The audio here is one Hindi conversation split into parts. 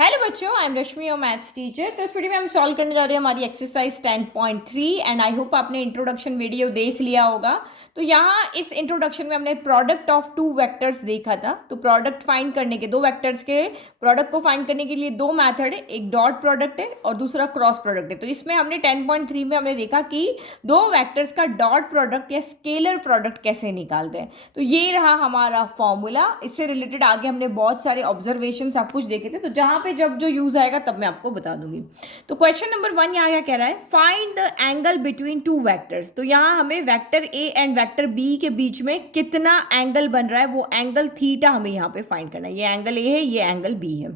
हेलो बच्चों, आई एम रश्मि और मैथ्स टीचर। तो इस वीडियो में हम सॉल्व करने जा रहे हैं हमारी एक्सरसाइज 10.3 एंड आई होप आपने इंट्रोडक्शन वीडियो देख लिया होगा। तो यहाँ इस इंट्रोडक्शन में हमने प्रोडक्ट ऑफ टू वेक्टर्स देखा था। तो प्रोडक्ट फाइंड करने के दो वेक्टर्स के प्रोडक्ट को फाइंड करने के लिए दो मेथड है, एक डॉट प्रोडक्ट है और दूसरा क्रॉस प्रोडक्ट है। तो इसमें हमने 10.3 में हमने देखा कि दो वेक्टर्स का डॉट प्रोडक्ट या स्केलर प्रोडक्ट कैसे निकालते हैं। तो ये रहा हमारा फॉर्मूला। इससे रिलेटेड आगे हमने बहुत सारे ऑब्जर्वेशन सब कुछ देखे थे, तो जहाँ पे जब जो यूज आएगा तब मैं आपको बता दूंगी। तो क्वेश्चन नंबर 1 यहाँ क्या कह रहा है, find the angle between two vectors. तो यहाँ हमें vector A and vector B के बीच में कितना एंगल बन रहा है, वो एंगल थीटा हमें यहाँ पे फाइंड करना है। ये एंगल ए है, ये एंगल बी है।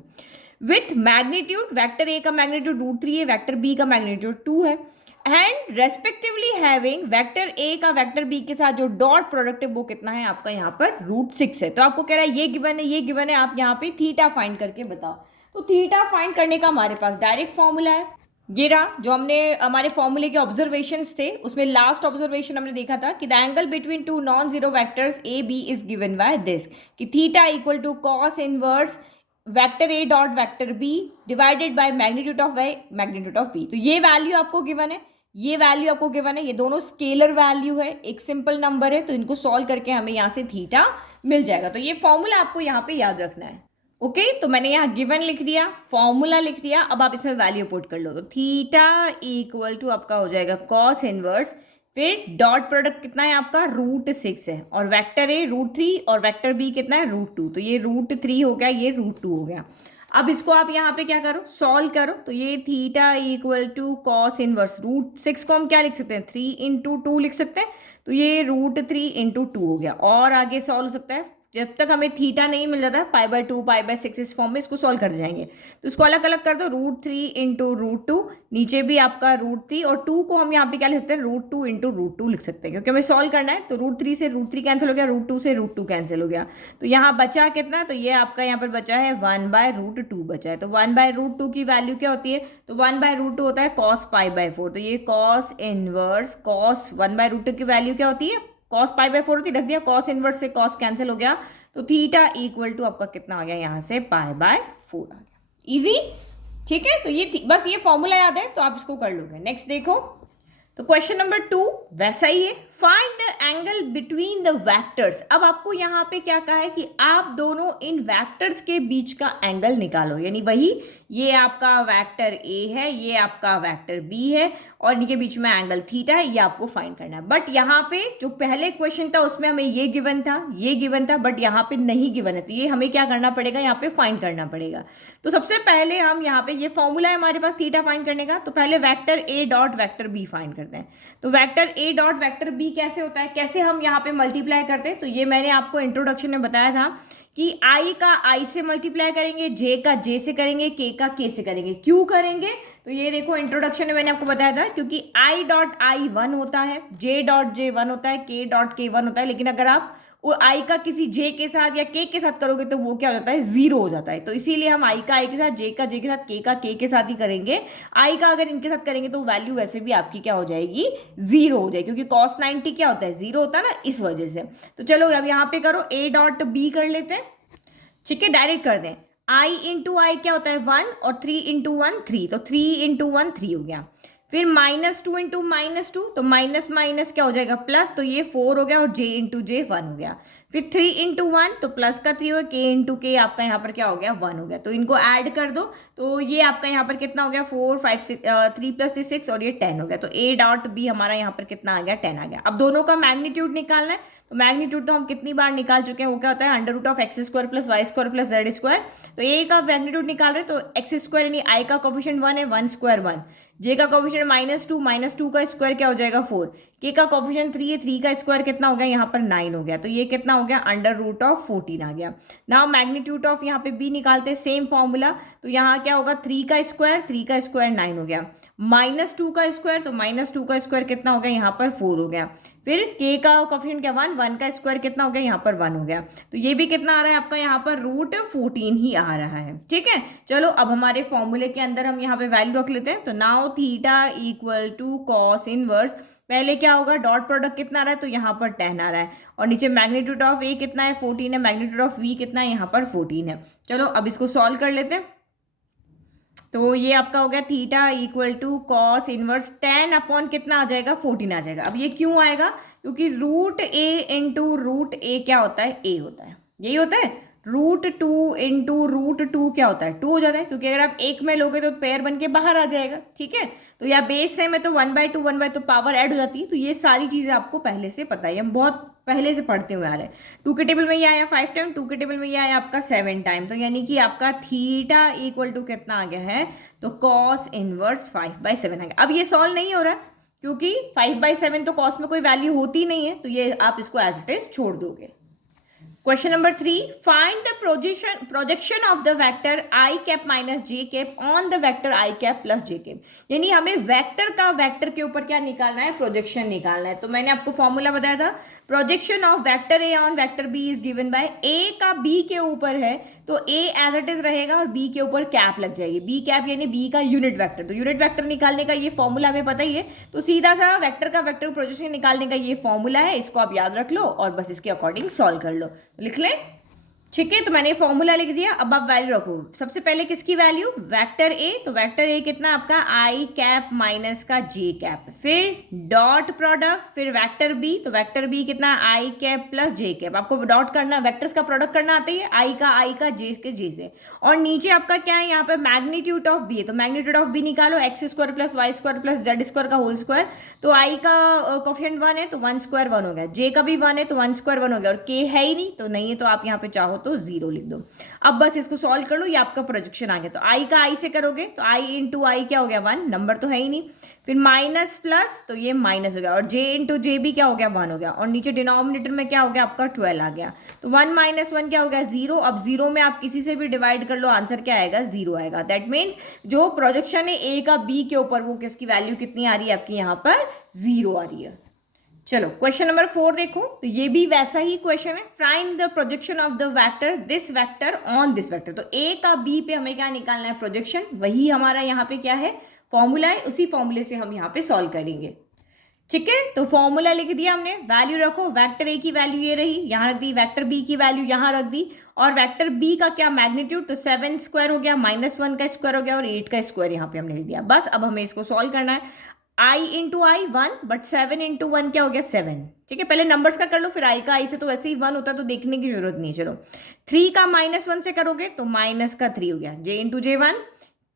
विथ मैग्नीट्यूड, वेक्टर ए का मैग्नीट्यूड √3 है, वेक्टर बी का मैग्नीट्यूड 2 है। And respectively having, vector A का वेक्टर बी के साथ जो डॉट प्रोडक्ट है वो कितना है आपका यहाँ पर √6 है। तो आपको कह रहा है ये गिवन है, ये गिवन है, आप यहाँ पे थीटा फाइंड करके बताओ। तो थीटा फाइंड करने का हमारे पास डायरेक्ट फॉर्मूला है। ये रहा जो हमने हमारे फॉर्मूले के ऑब्जर्वेशंस थे, उसमें लास्ट ऑब्जर्वेशन हमने देखा था कि the angle between two non zero vectors A B is given by this, कि theta equal to cos inverse vector A dot vector B divided by magnitude of Y magnitude of B. तो ये वैल्यू आपको गिवन है, ये वैल्यू आपको गिवन है, ये दोनों स्केलर वैल्यू है, एक सिंपल नंबर है, तो इनको सॉल्व करके हमें यहाँ से थीटा मिल जाएगा। तो ये फॉर्मूला आपको यहाँ पे याद रखना है। ओके तो मैंने यहाँ गिवन लिख दिया, फॉर्मूला लिख दिया, अब आप इसमें वैल्यू पुट कर लो। तो थीटा इक्वल टू आपका हो जाएगा कॉस इनवर्स, फिर डॉट प्रोडक्ट कितना है आपका √6 है, और वेक्टर ए √3 और वेक्टर बी कितना है √2। तो ये √3 हो गया, ये √2 हो गया। अब इसको आप यहाँ पे क्या करो, सॉल्व करो। तो ये theta equal to cos inverse √6 को हम क्या लिख सकते हैं, 3 × 2 लिख सकते हैं। तो ये √3 × 2 हो गया। और आगे सॉल्व हो सकता है, जब तक हमें थीटा नहीं मिल जाता π/2 π/6 इस फॉर्म में इसको सॉल्व कर जाएंगे। तो इसको अलग अलग कर दो, √3 × √2, नीचे भी आपका √3 और 2 को हम यहाँ पे क्या लिख सकते हैं, √2 × √2 लिख सकते हैं, क्योंकि हमें सॉल्व करना है। तो √3 से √3 कैंसिल हो गया, √2 से √2 कैंसिल हो गया। तो यहाँ बचा कितना, तो ये आपका यहाँ पर बचा है 1/√2 बचा है। तो 1/√2 की वैल्यू क्या होती है, तो 1/√2 होता है cos π/4। तो ये cos इनवर्स cos 1/√2 की वैल्यू क्या होती है, cos π/4 होती, रख दिया, cos इनवर्स से cos कैंसिल हो गया। तो थीटा इक्वल टू आपका कितना आ गया, यहाँ से π/4 आ गया। इजी, ठीक है। तो ये बस ये फॉर्मूला याद है तो आप इसको कर लोगे। नेक्स्ट देखो, तो क्वेश्चन नंबर 2 वैसा ही है, find the angle between the vectors. अब आपको यहाँ पे क्या कहा है कि आप दोनों इन वेक्टर्स के बीच का एंगल निकालो, यानी वही ये आपका वेक्टर ए है, ये आपका वेक्टर बी है, और इनके बीच में एंगल थीटा है, ये आपको फाइंड करना है। बट यहाँ पे जो पहले क्वेश्चन था उसमें हमें ये गिवन था, ये गिवन था, बट यहाँ पे नहीं गिवन है। तो ये हमें क्या करना पड़ेगा, यहाँ पे फाइंड करना पड़ेगा। तो सबसे पहले हम यहाँ पे, ये फॉर्मूला है हमारे पास थीटा फाइंड करने का, तो पहले vector A dot vector B find करते हैं। तो vector A dot vector B कैसे होता है, कैसे हम यहाँ पे मल्टीप्लाई करते हैं, तो ये मैंने आपको इंट्रोडक्शन में बताया था कि आई का आई से मल्टीप्लाई करेंगे, जे का जे से करेंगे, के का के से करेंगे। क्यों करेंगे, तो ये देखो इंट्रोडक्शन में मैंने आपको बताया था, क्योंकि आई डॉट आई 1 होता है, जे डॉट जे 1 होता है, के डॉट के 1 होता है, लेकिन अगर आप वो आई का किसी जे के साथ या के साथ करोगे तो वो क्या हो जाता है, 0 हो जाता है। तो इसीलिए हम आई का आई के साथ, जे का जे के साथ, के का के साथ ही करेंगे। आई का अगर इनके साथ करेंगे तो वैल्यू वैसे भी आपकी क्या हो जाएगी, 0 हो जाएगी, क्योंकि cos 90 क्या होता है, 0 होता है ना, इस वजह से। तो चलो अब यहाँ पे करो, ए डॉट बी कर लेते हैं, ठीक है, डायरेक्ट कर दें। आई इंटू आई क्या होता है 1, और 3 × 1 3, तो 3 × 1 3 हो गया। फिर -2 × -2, तो माइनस माइनस क्या हो जाएगा प्लस, तो ये 4 हो गया, और j × j 1 हो गया। फिर 3 × 1, तो प्लस का 3 हो गया, k × k आपका यहाँ पर क्या हो गया 1 हो गया। तो इनको ऐड कर दो, तो ये आपका यहाँ पर कितना हो गया 4 5 6 3 + 3 6, और ये 10 हो गया। तो a डॉट b हमारा यहाँ पर कितना आ गया, 10 आ गया। अब दोनों का मैग्नीट्यूड निकालना है, तो मैग्नीट्यूड तो हम कितनी बार निकाल चुके हैं, वो क्या होता है √(x² + y² + z²। तो a का मैग्नीट्यूड निकाल रहे हैं, तो x² यानी i का कोफिशिएंट 1 है, 1² 1, j का कोफिशिएंट -2 का स्क्वायर क्या हो जाएगा 4, k का कोफिशिएंट 3 है, 3 का स्क्वायर कितना हो गया यहाँ पर 9 हो गया। तो ये कितना हो गया √14 आ गया। नाउ मैग्नीट्यूड ऑफ यहाँ पे b निकालते हैं, सेम फॉर्मूला। तो यहाँ क्या होगा 3 का स्क्वायर 9 हो गया, -2 का स्क्वायर, तो -2 का स्क्वायर कितना हो गया यहाँ पर 4 हो गया। फिर k का कोफिशिएंट क्या 1, 1 का स्क्वायर कितना हो गया यहाँ पर 1 हो गया। तो ये भी कितना आ रहा है आपका यहाँ पर √14 ही आ रहा है, ठीक है। चलो अब हमारे फॉर्मूले के अंदर हम यहाँ पे वैल्यू रख लेते हैं। तो now theta equal to cos inverse, पहले क्या होगा डॉट प्रोडक्ट कितना आ रहा है, तो यहाँ पर 10 आ रहा है, और नीचे मैग्नीट्यूड ऑफ ए कितना है 14 है, मैग्नीट्यूड ऑफ वी कितना है यहाँ पर 14 है। चलो अब इसको सॉल्व कर लेते हैं। तो ये आपका हो गया theta equal to cos inverse 10 upon कितना आ जाएगा 14 आ जाएगा। अब ये क्यों आएगा, क्योंकि रूट ए इंटू रूट ए क्या होता है, ए होता है, यही होता है। रूट 2 इंटू रूट 2 क्या होता है, 2 हो जाता है, क्योंकि अगर आप एक में लोगे तो पेयर बन के बाहर आ जाएगा, ठीक है। तो या बेस सेम है तो 1/2 पावर ऐड हो जाती है। तो ये सारी चीज़ें आपको पहले से पता है, हम बहुत पहले से पढ़ते हुए आ रहे हैं। 2 के टेबल में ये आया 5 टाइम, 2 के टेबल में ये आया आपका 7 टाइम, तो यानी कि आपका थीटा इक्वल टू कितना आ गया है, तो कॉस इनवर्स 5/7 आ गया। अब ये सॉल्व नहीं हो रहा है क्योंकि 5/7 तो कॉस में कोई वैल्यू होती नहीं है, तो ये आप इसको एज इट इज छोड़ दोगे। Question number 3, find the projection of the vector I cap minus j cap on the vector I cap plus j cap। यानी हमें वेक्टर का वेक्टर के ऊपर क्या निकालना है, प्रोजेक्शन निकालना है। तो मैंने आपको फॉर्मूला बताया था, projection of vector A on vector B is given by A का बी के ऊपर है तो ए एज इट इज रहेगा और बी के ऊपर कैप लग जाएगी, बी कैप यानी बी का यूनिट वेक्टर। तो यूनिट वेक्टर निकालने का ये फॉर्मूला हमें पता ही है, तो सीधा सा वेक्टर का वेक्टर प्रोजेक्शन निकालने का ये फॉर्मूला है, इसको आप याद रख लो और बस इसके अकॉर्डिंग सॉल्व कर लो। लिख लें, ठीक है। तो मैंने फॉर्मूला लिख दिया, अब आप वैल्यू रखो। सबसे पहले किसकी वैल्यू, वेक्टर ए, तो वेक्टर ए कितना आपका आई कैप माइनस का जे कैप, फिर डॉट प्रोडक्ट, फिर वेक्टर बी, तो वेक्टर बी कितना आई कैप प्लस जे कैप। आपको डॉट करना, वेक्टर्स का प्रोडक्ट करना आता है, आई का जे के जे से, और नीचे आपका क्या है यहाँ पे मैग्नीट्यूड ऑफ बी है, तो मैग्नीट्यूड ऑफ बी निकालो, x square plus y square plus z square का होल स्क्वायर। तो आई का कोफिशिएंट 1 है तो 1 स्क्वायर 1 हो गया, जे का भी 1 है तो 1 स्क्वायर 1 हो गया, और के है ही नहीं तो नहीं है, तो आप यहाँ पे चाहो तो 0 लिख दो। अब बस इसको सॉल्व कर लो, ये आपका प्रोजेक्शन आ गया। तो आई का आई से करोगे तो आई इंटू आई क्या हो गया 1, नंबर तो है ही नहीं, फिर माइनस प्लस तो ये माइनस हो गया, और जे इंटू जे भी क्या हो गया 1 हो गया, और नीचे डिनोमिनेटर में क्या हो गया आपका 12 आ गया। तो 1 माइनस 1 क्या हो गया 0। अब 0 में आप किसी से भी डिवाइड कर लो, आंसर क्या आएगा 0 आएगा। दैट मीन्स जो प्रोजेक्शन है ए का बी के ऊपर वो किसकी वैल्यू कितनी आ रही है आपकी यहाँ पर 0 आ रही है। चलो क्वेश्चन नंबर 4 देखो, तो ये भी वैसा ही क्वेश्चन है, find the projection of the vector this vector on this vector. तो ए का बी पे हमें क्या निकालना है, प्रोजेक्शन, वही हमारा यहाँ पे क्या है फॉर्मूला है, उसी फॉर्मूले से हम यहाँ पे सॉल्व करेंगे, ठीक है। तो फॉर्मूला लिख दिया हमने, वैल्यू रखो, वेक्टर ए की वैल्यू ये रही, यहाँ रख दी, वेक्टर बी की वैल्यू यहाँ रख दी, और वेक्टर बी का क्या मैग्नीट्यूड, तो 7 स्क्वायर हो गया, -1 का स्क्वायर हो गया, और 8 का स्क्वायर यहाँ पे हमने लिख दिया। बस अब हमें इसको सॉल्व करना है। आई इंटू आई 1, बट 7 इंटू 1 क्या हो गया 7, ठीक है। पहले नंबर्स का कर लो, फिर आई का, आई से तो वैसे ही 1 होता है तो देखने की जरूरत नहीं। चलो 3 का -1 से करोगे तो माइनस का 3 हो गया, जे इंटू जे 1,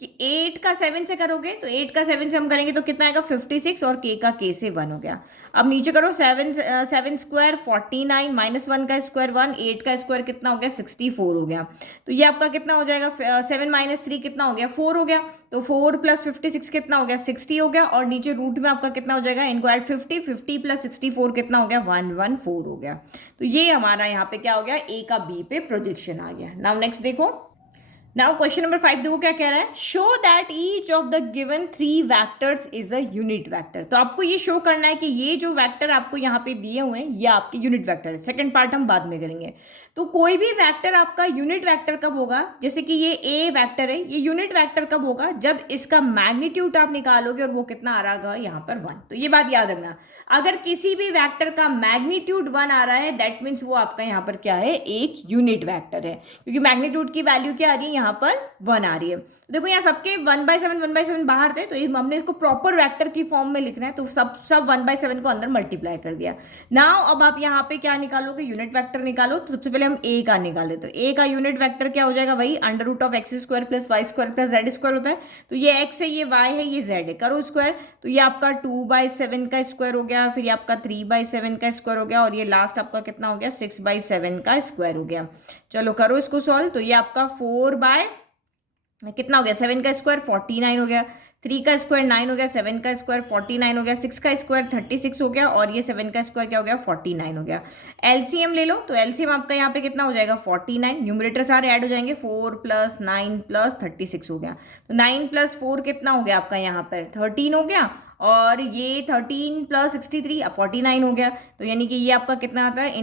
कि 8 का 7 से करोगे तो 8 का 7 से हम करेंगे तो कितना आएगा 56, और के का के से 1 हो गया। अब नीचे करो 7 स्क्वायर 49, -1 का स्क्वायर 1, 8 का स्क्वायर कितना हो गया 64 हो गया। तो ये आपका कितना हो जाएगा 7 माइनस 3 कितना हो गया 4 हो गया, तो 4 प्लस 56 कितना हो गया 60 हो गया, और नीचे रूट में आपका कितना हो जाएगा, इनको ऐड 50 प्लस 64 कितना हो गया 114 हो गया। तो ये हमारा यहाँ पे क्या हो गया, ए का बी पे प्रोजेक्शन आ गया। नाउ नेक्स्ट देखो, नाउ क्वेश्चन नंबर 5 देखो क्या कह रहा है, show that each of the given 3 vectors is a unit vector. तो आपको ये शो करना है कि ये जो वैक्टर आपको यहाँ पे दिए हुए हैं ये आपके यूनिट वैक्टर है। सेकंड पार्ट हम बाद में करेंगे। तो कोई भी वैक्टर आपका यूनिट वैक्टर कब होगा, जैसे कि ये ए वैक्टर है, ये यूनिट वैक्टर कब होगा, जब इसका मैग्नीट्यूड आप निकालोगे और वो कितना आ रहा है यहाँ पर 1। तो ये बात याद रखना, अगर किसी भी वैक्टर का मैग्नीट्यूड 1 आ रहा है दैट मीन्स वो आपका यहाँ पर क्या है, एक यूनिट वैक्टर है, क्योंकि मैग्नीट्यूड की वैल्यू क्या आ रही है यहाँ पर 1 आ रही है। तो देखो यहाँ सबके 1/7 बाहर थे, तो हमने इसको प्रॉपर वैक्टर की फॉर्म में लिखना है, तो सब 1/7 को अंदर मल्टीप्लाई कर दिया। नाउ अब आप यहाँ पे क्या निकालोगे, यूनिट वैक्टर निकालो। तो सबसे पहले हम ए का निकाले, तो ए का यूनिट वेक्टर क्या हो जाएगा, वही √(x² + y² + z² होता है। तो ये x है, ये y है, ये z है, करो स्क्वायर, तो ये आपका 2/7 का स्क्वायर हो गया, फिर ये आपका 3/7 का स्क्वायर हो गया, और ये लास्ट आपका कितना हो गया 6/7 का स्क्वायर हो गया। चलो करो इसको सॉल्व, तो ये आपका 4 कितना हो गया 7 का स्क्वायर 49 हो गया, 3 का स्क्वायर 9 हो गया, 7 का स्क्वायर 49 हो गया, 6 का स्क्वायर 36 हो गया, और ये 7 का स्क्वायर क्या हो गया 49 हो गया। एलसीएम ले लो, तो एलसीएम आपका यहाँ पे कितना हो जाएगा 49, न्यूमरेटर सारे ऐड हो जाएंगे, 4 + 9 + 36 हो गया। तो 9 + 4 कितना हो गया आपका यहाँ पर 13 हो गया, और ये 13 + 63 49 हो गया। तो यानी कि ये आपका कितना आता है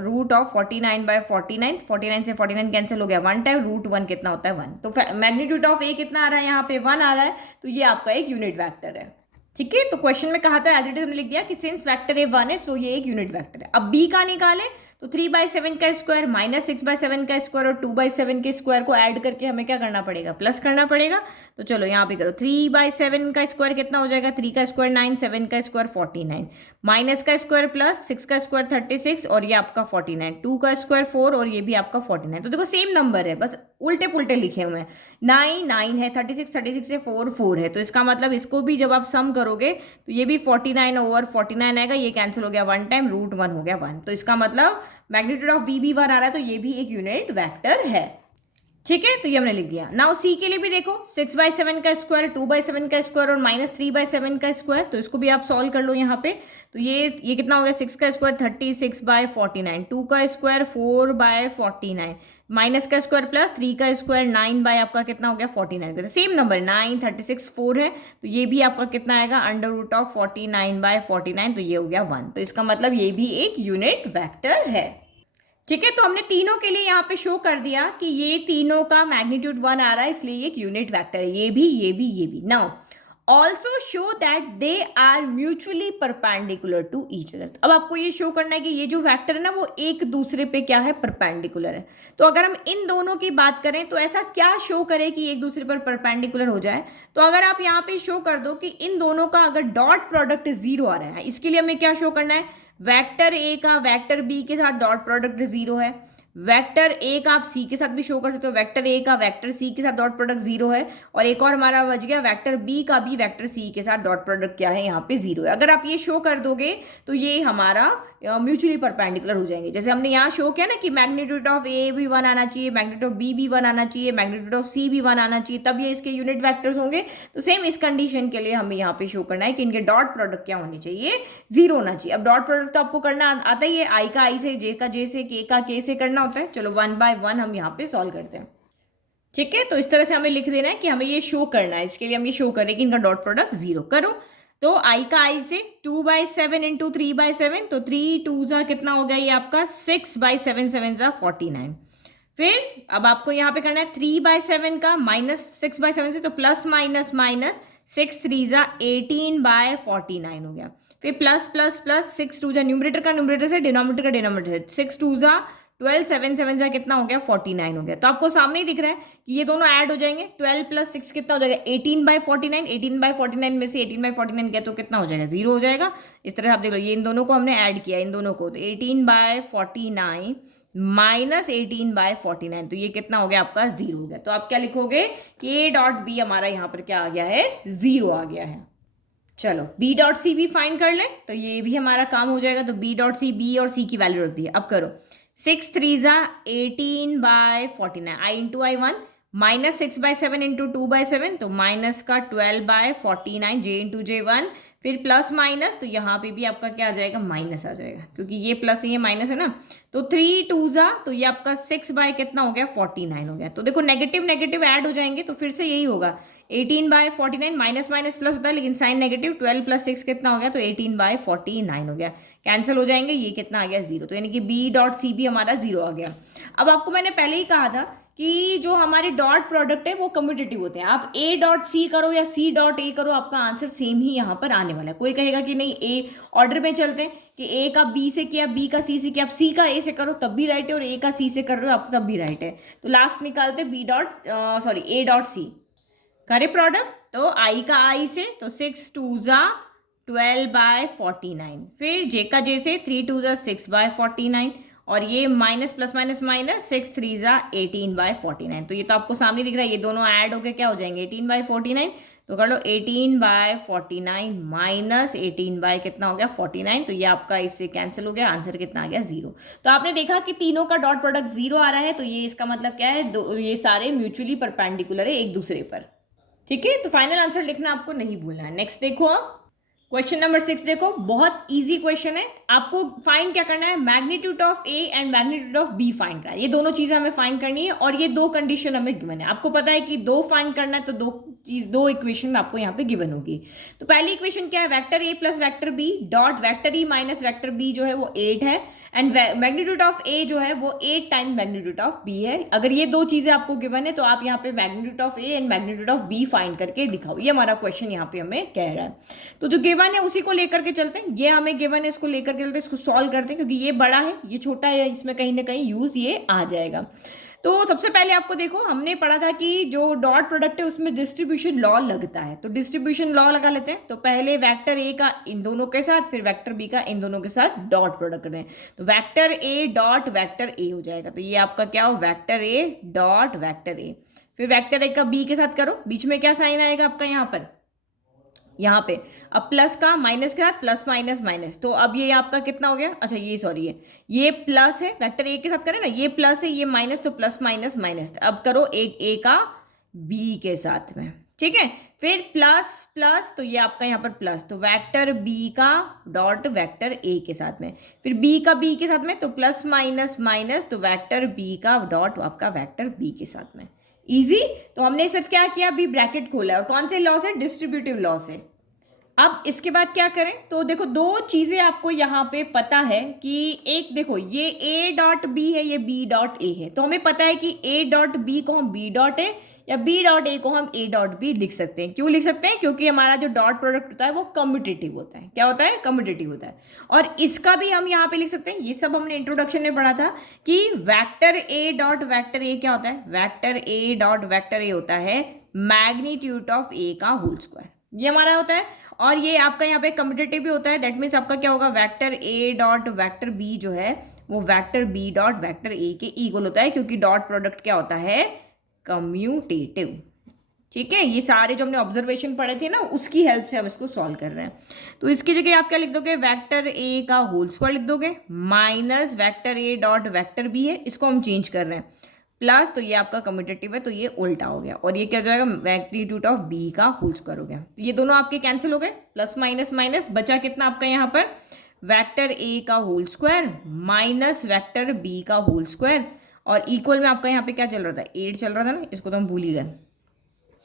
√49/49, 49 से 49 कैंसिल हो गया 1 टाइम, √1 कितना होता है 1। तो मैग्नीट्यूड ऑफ ए कितना आ रहा है यहाँ पे 1 आ रहा है, तो ये आपका एक यूनिट वैक्टर है, ठीक है। तो क्वेश्चन में कहा था एज इट इज हमने लिख दिया कि सिंस वेक्टर ए 1 है तो ये एक यूनिट वेक्टर है। अब बी का निकाले, तो 3/7 का स्क्वायर माइनस 6/7 का स्क्वायर और 2/7 के स्क्वायर को ऐड करके हमें क्या करना पड़ेगा, प्लस करना पड़ेगा। तो चलो यहाँ पे करो, 3/7 का स्क्वायर कितना हो जाएगा, 3 का स्क्वायर 9, 7 का स्क्वायर 49, माइनस का स्क्वायर प्लस 6 का स्क्वायर 36 और ये आपका 49, 2 का स्क्वायर 4 और ये भी आपका 49। तो देखो सेम नंबर है, बस उल्टे पुल्टे लिखे हुए हैं। 9 9 है, 36 से 4 4 है, तो इसका मतलब इसको भी जब आप सम करोगे तो ये भी 49 ओवर 49 आएगा, ये कैंसिल हो गया 1 टाइम, √1 हो गया 1। तो इसका मतलब मैग्नीट्यूड ऑफ बी भी 1 आ रहा है, तो ये भी एक यूनिट वेक्टर है। ठीक है, तो ये हमने लिख दिया। नाउ सी के लिए भी देखो, 6/7 का स्क्वायर, 2/7 का स्क्वायर और माइनस 3/7 का स्क्वायर, तो इसको भी आप सॉल्व कर लो यहाँ पे। तो ये कितना हो गया, 6 का स्क्वायर 36/49, 2 का स्क्वायर 4/49, माइनस का स्क्वायर प्लस 3 का स्क्वायर 9 बाय आपका कितना हो गया 49। तो सेम नंबर 9 36 4 है, तो ये भी आपका कितना आएगा √49/49, तो ये हो गया 1। तो इसका मतलब ये भी एक यूनिट वेक्टर है। ठीक है, तो हमने तीनों के लिए यहाँ पे शो कर दिया कि ये तीनों का मैग्नीट्यूड 1 आ रहा है, इसलिए एक यूनिट वेक्टर है, ये भी। Now also show that they are mutually perpendicular to each other. अब आपको ये शो करना है कि ये जो वेक्टर है ना वो एक दूसरे पे क्या है, परपेंडिकुलर है। तो अगर हम इन दोनों की बात करें तो ऐसा क्या शो करे कि एक दूसरे पर परपेंडिकुलर हो जाए। तो अगर आप यहाँ पे शो कर दो कि इन दोनों का अगर डॉट प्रोडक्ट 0 आ रहा है, इसके लिए हमें क्या शो करना है, वेक्टर ए का वेक्टर बी के साथ डॉट प्रोडक्ट 0 है। वेक्टर ए का आप सी के साथ भी शो कर सकते हो, वेक्टर ए का वेक्टर सी के साथ डॉट प्रोडक्ट 0 है। और एक और हमारा बच गया, वेक्टर बी का भी वेक्टर सी के साथ डॉट प्रोडक्ट क्या है, यहाँ पे 0 है। अगर आप ये शो कर दोगे तो ये हमारा म्यूचुअली परपेंडिकुलर हो जाएंगे। जैसे हमने यहाँ शो किया ना कि मैग्नीट्यूड ऑफ ए भी 1 आना चाहिए, मैग्नीट्यूड ऑफ बी भी 1 आना चाहिए, मैग्नीट्यूड ऑफ सी भी 1 आना चाहिए, तब ये इसके यूनिट वेक्टर्स होंगे। तो सेम इस कंडीशन के लिए हमें यहाँ पे शो करना है कि इनके डॉट प्रोडक्ट क्या होने चाहिए, 0 होना चाहिए। अब डॉट प्रोडक्ट तो आपको करना आता ही है, आई का आई से, जे का जे से, के का के से करना होता है। चलो 1 by 1 हम यहाँ पे सॉल्व करते हैं। ठीक है, तो इस तरह से हमें लिख देना है कि हमें ये शो करना है, इसके लिए हम ये शो करें कि इनका डॉट प्रोडक्ट 0 करो। तो आई का आई से 2/7 इंटू 3/7, तो 3 2 जा कितना हो गया ये आपका 6/7 7 जा 49। फिर अब आपको यहाँ पे करना है 3/7 का माइनस 6/7 से, तो प्लस माइनस माइनस 6 3 जा 18/49 हो गया। फिर प्लस प्लस प्लस 6 2 जा न्यूमरेटर का न्यूमरेटर से, डिनोमिनेटर का डिनोमिनेटर से, 6 2 जा 12 7 7 जा कितना हो गया 49 हो गया। तो आपको सामने ही दिख रहा है कि ये दोनों ऐड हो जाएंगे, 12 प्लस 6 कितना हो जाएगा 18/49, 18/49 में से 18/49 गया तो कितना हो जाएगा 0 हो जाएगा। इस तरह से आप देख लो, ये इन दोनों को हमने ऐड किया, इन दोनों को, तो 18/49 माइनस 18/49, तो ये कितना हो गया आपका 0 हो गया। तो आप क्या लिखोगे कि ए डॉट बी हमारा यहाँ पर क्या आ गया है, 0 आ गया है। चलो बी डॉट सी भी फाइंड कर ले, तो ये भी हमारा काम हो जाएगा। तो बी डॉट सी, बी और सी की वैल्यू रख दी है। अब करो 6 3 जा 18/49, आई इंटू आई 1, माइनस 6/7 इंटू 2/7, तो माइनस का 12/49, जे इंटू जे 1, फिर प्लस माइनस, तो यहाँ पे भी आपका क्या आ जाएगा, माइनस आ जाएगा, क्योंकि ये प्लस ये माइनस है ना। तो 3 2 जा, तो ये आपका 6 बाय कितना हो गया 49 हो गया। तो देखो नेगेटिव नेगेटिव ऐड हो जाएंगे, तो फिर से यही होगा 18/49, माइनस माइनस प्लस होता है लेकिन साइन नेगेटिव, 12 प्लस 6 कितना हो गया, तो 18/49 हो गया। कैंसिल हो जाएंगे, ये कितना आ गया 0, तो यानी कि बी डॉट सी भी हमारा 0 आ गया। अब आपको मैंने पहले ही कहा था कि जो हमारे डॉट प्रोडक्ट है वो कम्यूटेटिव होते हैं। आप ए डॉट सी करो या सी डॉट ए करो, आपका आंसर सेम ही यहाँ पर आने वाला है। कोई कहेगा कि नहीं ए ऑर्डर पे चलते हैं कि ए का बी से किया, बी का सी से किया, आप सी का ए से करो तब भी राइट है और ए का सी से कर रहे हो आप तब भी राइट है। तो लास्ट निकालते B dot A dot C करे प्रोडक्ट, तो आई का आई से, तो 6 2 जा 12/49, फिर जे का जे से 3 2 जा 6/49, और ये माइनस प्लस माइनस माइनस 6 3 जा 18/49। तो ये तो आपको सामने दिख रहा है, ये दोनों ऐड होकर क्या हो जाएंगे 18/49। तो कर लो 18/49 माइनस 18 कितना हो गया 49, तो ये आपका इससे कैंसिल हो गया, आंसर कितना आ गया 0। तो आपने देखा कि तीनों का डॉट प्रोडक्ट 0 आ रहा है, तो ये इसका मतलब क्या है, ये सारे म्यूचुअली परपेंडिकुलर है एक दूसरे पर। ठीक है, तो फाइनल आंसर लिखना आपको नहीं भूलना है। नेक्स्ट देखो आप क्वेश्चन नंबर 6 देखो, बहुत इजी क्वेश्चन है। आपको फाइंड क्या करना है, magnitude of A and magnitude of B find करना है। ये दोनों चीजें हमें फाइंड करनी है और ये दो कंडीशन हमें गिवन है। आपको पता है कि 2 फाइंड करना है तो 2 चीज, दो इक्वेशन आपको यहाँ पे गिवन होगी। तो पहली इक्वेशन क्या है, vector A plus vector B dot vector E minus vector B जो है वो 8 है, एंड मैग्नीट्यूड ऑफ ए जो है वो 8 टाइम मैग्नीट्यूड ऑफ बी है। अगर ये दो चीजें आपको गिवन है तो आप यहाँ पे magnitude of A and magnitude of B find करके दिखाओ, ये हमारा क्वेश्चन यहाँ पे हमें कह रहा है। तो जो गिवन है उसी को लेकर के चलते हैं, ये हमें गिवन है इसको लेकर के चलते हैं, इसको सॉल्व करते हैं, क्योंकि ये बड़ा है ये छोटा है, इसमें कहीं ना कहीं यूज ये आ जाएगा। तो सबसे पहले आपको देखो, हमने पढ़ा था कि जो डॉट प्रोडक्ट है उसमें डिस्ट्रीब्यूशन लॉ लगता है, तो डिस्ट्रीब्यूशन लॉ लगा लेते हैं। तो पहले वेक्टर ए का इन दोनों के साथ, फिर वेक्टर बी का इन दोनों के साथ डॉट प्रोडक्ट करते हैं, तो vector A dot vector A हो जाएगा। तो ये आपका क्या हो, vector A dot vector A. फिर वेक्टर ए का बी के साथ करो, बीच में क्या साइन आएगा आपका यहाँ पे अब प्लस का माइनस के साथ प्लस माइनस माइनस, तो अब ये आपका कितना हो गया, अच्छा ये सॉरी है, ये प्लस है, वेक्टर ए के साथ करें ना, ये प्लस है ये माइनस, तो प्लस माइनस माइनस। अब करो एक ए का बी के साथ में, ठीक है, फिर प्लस प्लस, तो ये आपका यहाँ पर प्लस, तो वेक्टर बी का डॉट वेक्टर ए के साथ में, फिर बी का बी के साथ में, तो प्लस माइनस माइनस, तो वेक्टर बी का डॉट आपका वेक्टर बी के साथ में। इजी। तो हमने सिर्फ क्या किया, अभी ब्रैकेट खोला, और कौन से लॉ से, डिस्ट्रीब्यूटिव लॉ से। अब इसके बाद क्या करें, तो देखो दो चीजें आपको यहाँ पे पता है कि एक देखो ये a डॉट बी है, ये b डॉट a है, तो हमें पता है कि a डॉट b को हम b डॉट a या b डॉट a को हम a डॉट b लिख सकते हैं। क्यों लिख सकते हैं, क्योंकि हमारा जो डॉट प्रोडक्ट होता है वो कम्यूटेटिव होता है। क्या होता है, कम्यूटेटिव होता है। और इसका भी हम यहाँ पे लिख सकते हैं, ये सब हमने इंट्रोडक्शन में पढ़ा था कि vector a dot vector a क्या होता है, vector a dot vector a होता है मैग्नीट्यूड ऑफ a का होल स्क्वायर, ये हमारा होता है। और ये आपका यहाँ पे कम्यूटेटिव भी होता है, दैट मीन्स आपका क्या होगा, vector A dot vector B जो है वो vector B dot vector A के इक्वल होता है, क्योंकि डॉट प्रोडक्ट क्या होता है, कम्यूटेटिव। ठीक है, ये सारे जो हमने ऑब्जर्वेशन पढ़े थे ना उसकी हेल्प से हम इसको सॉल्व कर रहे हैं। तो इसकी जगह आप क्या लिख दोगे, वेक्टर ए का होल स्क्वायर लिख दोगे minus vector A dot vector B है, इसको हम चेंज कर रहे हैं प्लस, तो ये आपका कम्यूटेटिव है तो ये उल्टा हो गया, और ये क्या हो जाएगा, मैग्नीट्यूड ऑफ बी का होल स्क्वायर हो गया। तो ये दोनों आपके कैंसिल हो गए, प्लस माइनस माइनस, बचा कितना आपका यहाँ पर, वेक्टर ए का whole square minus vector B का होल स्क्वायर, और इक्वल में आपका यहाँ पे क्या चल रहा था, 8 चल रहा था ना, इसको तो हम भूल ही गए।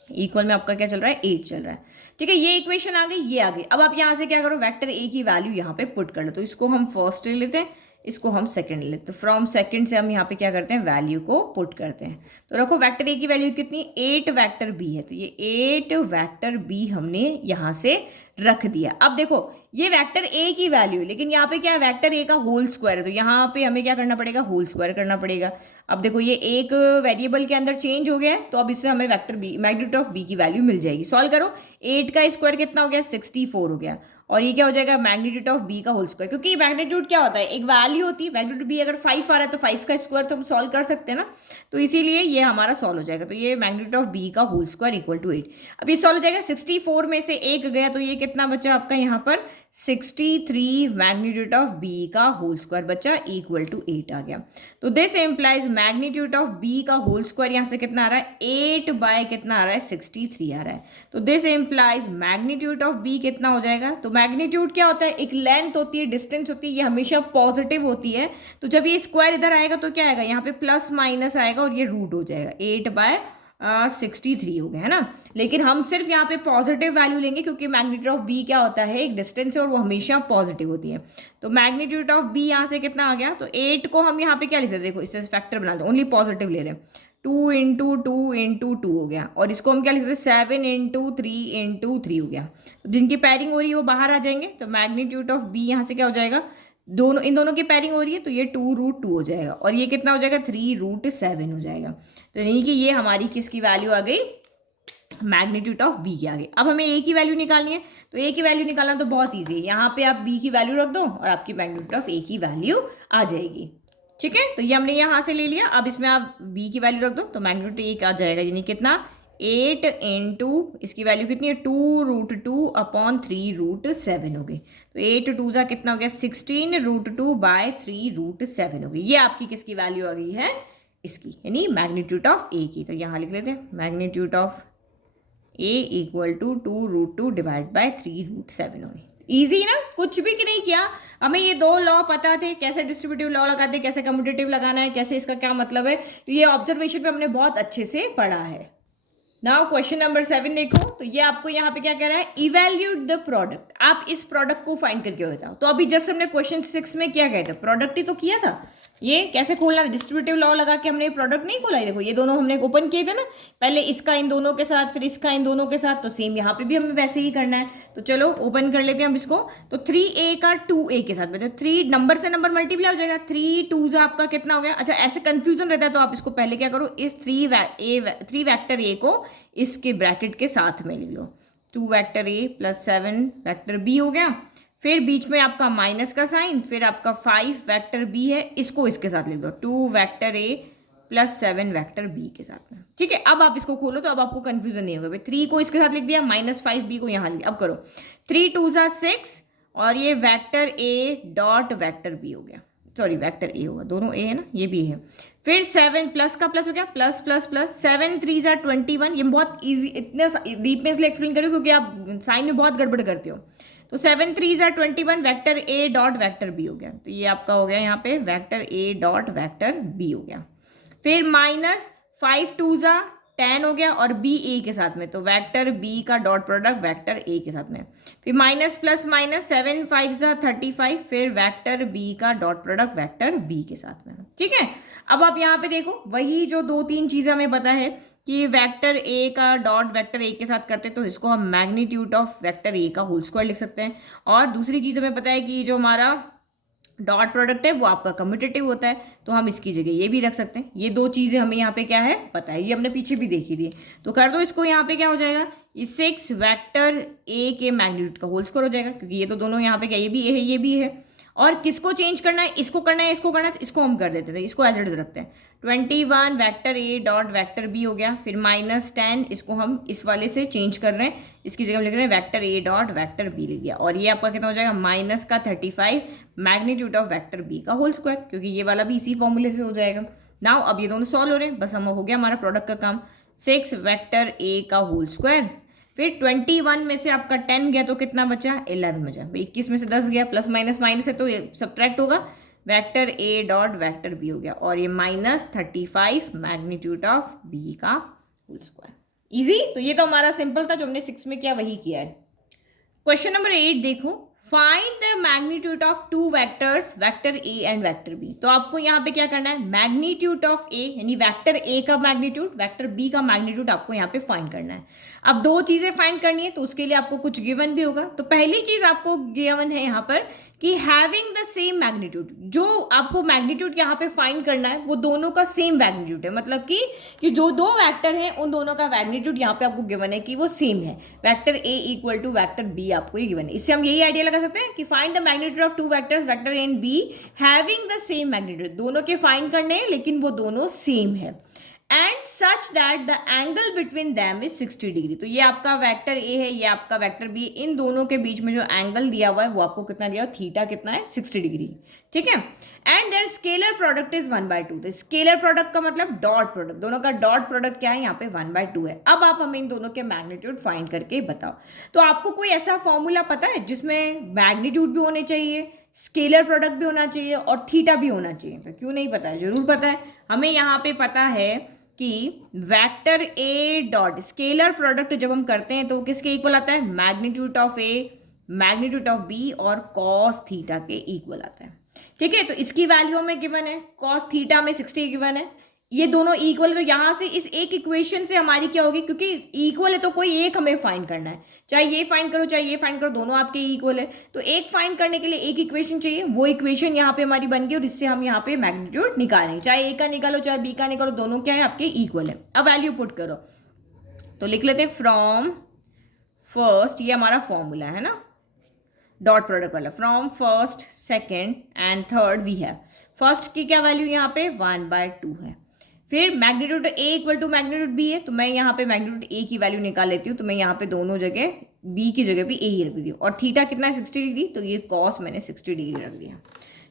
इक्वल में आपका क्या चल रहा है, 8 चल रहा है। ठीक है, ये इक्वेशन आ गई, ये आ गई। अब आप यहाँ से क्या करो, वेक्टर ए की वैल्यू यहाँ पे पुट कर लो, तो इसको हम फर्स्ट ले लेते हैं, इसको हम सेकंड ले लेते हैं। तो फ्रॉम सेकंड से हम यहाँ पे क्या करते हैं, वैल्यू को पुट करते हैं। तो रखो वेक्टर ए की वैल्यू कितनी, 8 वेक्टर बी है, तो ये 8 वेक्टर बी हमने यहाँ से रख दिया। अब देखो ये वेक्टर ए की वैल्यू है, लेकिन यहाँ पे क्या है, वेक्टर ए का होल स्क्वायर है, तो यहाँ पे हमें क्या करना पड़ेगा, होल स्क्वायर करना पड़ेगा। अब देखो ये एक वेरिएबल के अंदर चेंज हो गया है, तो अब इससे हमें vector B magnitude of B की वैल्यू मिल जाएगी। सॉल्व करो, 8 का स्क्वायर कितना हो गया, 64 हो गया, और ये क्या हो जाएगा, मैग्नीट्यूड ऑफ बी का होल स्क्वायर। क्योंकि मैग्नीट्यूड क्या होता है, एक वैल्यू होती है, मैग्नीट्यूड बी अगर 5 आ रहा है तो 5 का स्क्वायर तो हम सॉल्व कर सकते हैं ना, तो इसीलिए ये हमारा सॉल्व हो जाएगा। तो ये मैग्नीट्यूड ऑफ बी का होल स्क्वायर इक्वल टू 8। अब ये सॉल्व हो जाएगा, 64 में से 1 गया, तो ये कितना बचा आपका यहाँ पर, 63 मैग्नीट्यूड ऑफ बी का होल स्क्वायर बचा इक्वल टू 8 आ गया। तो this implies magnitude of B का होल स्क्वायर यहाँ से कितना आ रहा है, 8 बाय कितना आ रहा है, 63 आ रहा है। तो this implies magnitude of B कितना हो जाएगा, तो मैग्नीट्यूड क्या होता है, एक लेंथ होती है, डिस्टेंस होती है, ये हमेशा पॉजिटिव होती है। तो जब ये स्क्वायर इधर आएगा तो क्या आएगा, यहाँ पे प्लस माइनस आएगा और ये रूट हो जाएगा, 8 बाय 63 हो गया है ना। लेकिन हम सिर्फ यहाँ पे पॉजिटिव वैल्यू लेंगे, क्योंकि मैग्नीट्यूड ऑफ बी क्या होता है, एक डिस्टेंस है और वो हमेशा पॉजिटिव होती है। तो मैग्नीट्यूड ऑफ बी यहाँ से कितना आ गया, तो 8 को हम यहाँ पे क्या लिख सकते हैं, देखो इससे फैक्टर बना दो, ओनली पॉजिटिव ले रहे हैं, 2 इंटू 2 इंटू 2 हो गया, और इसको हम क्या लिख सकते हैं, 7 इंटू 3 इंटू 3 हो गया। तो जिनकी पैरिंग हो रही है वो बाहर आ जाएंगे, तो मैग्नीट्यूड ऑफ बी यहाँ से क्या हो जाएगा, दोनों इन दोनों की पैरिंग हो रही है, तो ये 2√2 हो जाएगा, और ये कितना हो जाएगा, 3√7 हो जाएगा। तो यानी कि ये हमारी किसकी वैल्यू आ गई, मैग्नीट्यूड ऑफ बी की आ गई। अब हमें ए की वैल्यू निकालनी है, तो ए की वैल्यू निकालना तो बहुत ईजी है, यहाँ पे आप बी की वैल्यू रख दो और आपकी मैग्नीट्यूड ऑफ ए की वैल्यू आ जाएगी। ठीक है, तो ये हमने यहाँ से ले लिया, अब इसमें आप बी की वैल्यू रख दो तो मैग्नीट्यूड ए आ जाएगा, यानी कितना, 8 इंटू इसकी वैल्यू कितनी है, 2√2 अपॉन 3√7 हो गई। तो 8 2 जा कितना हो गया, 16√2 बाय 3√7 हो गई। ये आपकी किसकी वैल्यू आ गई है, इसकी, यानी मैग्नीट्यूड ऑफ ए की। तो यहाँ लिख लेते हैं, magnitude of A equal to 2√2 divide by 3√7 हो गई। ईजी ना, कुछ भी नहीं किया, हमें ये दो लॉ पता थे, कैसे डिस्ट्रीब्यूटिव लॉ लगाते हैं, कैसे कम्यूटेटिव लगाना है, कैसे इसका क्या मतलब है, तो ये ऑब्जर्वेशन पे हमने बहुत अच्छे से पढ़ा है। नाउ क्वेश्चन नंबर 7 देखो, तो ये आपको यहाँ पे क्या कह रहा है, इवैल्यूएट द प्रोडक्ट, आप इस प्रोडक्ट को फाइंड करके बताओ। तो अभी जस्ट हमने क्वेश्चन 6 में क्या कहता था, प्रोडक्ट ही तो किया था। ये कैसे खोलना, डिस्ट्रीब्यूटिव लॉ लगा के हमने प्रोडक्ट नहीं खोला है। देखो ये दोनों हमने ओपन किए थे ना, पहले इसका इन दोनों के साथ, फिर इसका इन दोनों के साथ, तो सेम यहाँ पे भी हमें वैसे ही करना है। तो चलो ओपन कर लेते हैं हम इसको। तो 3a का 2a के साथ बचा, 3 नंबर से नंबर मल्टीप्लाई हो जाएगा, 3 2 आपका कितना हो गया। अच्छा ऐसे कंफ्यूजन रहता है तो आप इसको पहले क्या करो, इस 3 वैक्टर a को इसके ब्रैकेट के साथ में लिख लो, 2 vector a plus 7 vector b हो गया। फिर बीच में आपका माइनस का साइन, फिर आपका 5 वैक्टर b है, इसको इसके साथ लिख दो, 2 vector a plus 7 vector b के साथ में। ठीक है, अब आप इसको खोलो तो अब आपको कंफ्यूजन नहीं होगा। 3 को इसके साथ लिख दिया, माइनस 5b को यहाँ लिख। अब करो 3 2 6 और ये vector a dot vector b हो गया, सॉरी वैक्टर a होगा, दोनों a है ना, ये भी है। फिर 7 प्लस का प्लस हो गया, प्लस प्लस प्लस 7 3 21। ये बहुत ईजी, इतने डीप में इसलिए एक्सप्लेन करूँ क्योंकि आप साइन में बहुत गड़बड़ करते हो। तो 7 3 21 vector a dot vector b हो गया। तो ये आपका हो गया यहाँ पे vector a dot vector b हो गया। फिर माइनस 5 2 10 हो गया और b a के साथ में, तो वैक्टर b का डॉट प्रोडक्ट वैक्टर a के साथ में। फिर माइनस प्लस माइनस 7 5 35, फिर वैक्टर b का डॉट प्रोडक्ट वैक्टर b के साथ में। ठीक है, अब आप यहाँ पे देखो वही जो 2-3 चीज़ें हमें पता है कि वेक्टर ए का डॉट वेक्टर ए के साथ करते हैं तो इसको हम मैग्नीट्यूड ऑफ वेक्टर ए का होल स्क्वायर लिख सकते हैं। और दूसरी चीज़ हमें पता है कि जो हमारा डॉट प्रोडक्ट है वो आपका कम्यूटेटिव होता है, तो हम इसकी जगह ये भी रख सकते हैं। ये 2 चीज़ें हमें यहाँ पे क्या है पता है, ये हमने पीछे भी देखी थी। तो कर दो इसको, यहाँ पे क्या हो जाएगा, ये 6 वेक्टर ए के मैग्नीट्यूड का होल स्क्वायर हो जाएगा, क्योंकि ये तो दोनों यहाँ पे क्या, ये भी ए है ये भी है। और किसको चेंज करना है, इसको करना है इसको करना है, तो इसको हम कर देते थे, इसको एज इट इज रखते हैं। 21 vector A dot vector B हो गया। फिर माइनस 10, इसको हम इस वाले से चेंज कर रहे हैं, इसकी जगह हम लिख रहे हैं vector A dot vector B लिख दिया। और ये आपका कितना हो जाएगा, माइनस का 35 मैग्नीट्यूड ऑफ वैक्टर बी का होल स्क्वायर, क्योंकि ये वाला भी इसी फॉर्मूले से हो जाएगा। नाउ अब ये दोनों सॉल्व हो रहे हैं, बस हम हो गया हमारा प्रोडक्ट का काम, 6 वैक्टर ए का होल स्क्वायर। फिर 21 में से आपका 10 गया तो कितना बचा, 11 बचा। 21 में से 10 गया, प्लस माइनस माइनस है तो ये सब्ट्रैक्ट होगा, vector A dot vector B हो गया। और ये माइनस 35 मैग्नीट्यूड ऑफ बी का होल स्क्वायर। इजी, तो ये तो हमारा सिंपल था, जो हमने 6 में किया वही किया है। क्वेश्चन नंबर 8 देखो, find the magnitude of 2 vectors vector A and vector B. तो आपको यहाँ पे क्या करना है, मैग्नीट्यूड ऑफ ए यानी वेक्टर ए का मैग्नीट्यूड, वेक्टर बी का मैग्नीट्यूड आपको यहाँ पे फाइंड करना है। अब 2 चीज़ें फाइंड करनी है तो उसके लिए आपको कुछ गिवन भी होगा। तो पहली चीज़ आपको गिवन है यहाँ पर कि हैविंग द सेम मैग्नीट्यूड, जो आपको मैग्नीट्यूड यहाँ पे फाइंड करना है वो दोनों का सेम मैग्नीट्यूड है, मतलब कि जो 2 वेक्टर हैं उन दोनों का मैग्नीट्यूड यहाँ पे आपको गिवन है कि वो सेम है, vector A equal to vector B आपको ये गिवन है। इससे हम यही आइडिया लगा सकते हैं कि find the magnitude of 2 vectors vector A and be having the same magnitude, दोनों के फाइंड करने हैं लेकिन वो दोनों सेम है, and such that the angle between them is 60 degree. तो ये आपका वेक्टर ए है, ये आपका वेक्टर बी, इन दोनों के बीच में जो एंगल दिया हुआ है वो आपको कितना दिया हुआ, थीटा कितना है, 60 डिग्री। ठीक है, and their scalar product is 1/2। तो स्केलर प्रोडक्ट का मतलब डॉट प्रोडक्ट, दोनों का डॉट प्रोडक्ट क्या है, यहाँ पे 1/2 है। अब आप हमें इन दोनों के मैग्नीट्यूड फाइंड करके बताओ। तो आपको कोई ऐसा फॉर्मूला पता है जिसमें मैग्नीट्यूड भी होने चाहिए, स्केलर प्रोडक्ट भी होना चाहिए और थीटा भी होना चाहिए? तो क्यों नहीं पता है, जरूर पता है। हमें यहाँ पे पता है कि vector A dot scalar product जब हम करते हैं तो किसके इक्वल आता है, magnitude of A magnitude of B और कॉस थीटा के इक्वल आता है। ठीक है, तो इसकी वैल्यू हमें गिवन है, कॉस थीटा में 60 गिवन है, ये दोनों इक्वल है। तो यहाँ से इस एक इक्वेशन से हमारी क्या होगी, क्योंकि इक्वल है तो कोई एक हमें फाइंड करना है, चाहे ये फाइंड करो चाहे ये फाइंड करो, दोनों आपके इक्वल है। तो एक फाइंड करने के लिए एक इक्वेशन चाहिए, वो इक्वेशन यहाँ पे हमारी बन गई और इससे हम यहाँ पे मैग्नीट्यूड निकालेंगे, चाहे ए का निकालो चाहे बी का निकालो, दोनों क्या है आपके इक्वल है। अब वैल्यू पुट करो, तो लिख लेते हैं फ्रॉम फर्स्ट, ये हमारा फॉर्मूला है ना डॉट प्रोडक्ट वाला, from first second and third we have, first की क्या वैल्यू यहाँ पे 1/2 है। फिर magnitude A equal to magnitude B है, तो मैं यहाँ पे मैग्नीट्यूड ए की वैल्यू निकाल लेती हूँ, तो मैं यहाँ पे दोनों जगह बी की जगह भी ए ही रख दी हूँ। और थीटा कितना है 60 डिग्री, तो ये कॉस मैंने 60 डिग्री रख दिया।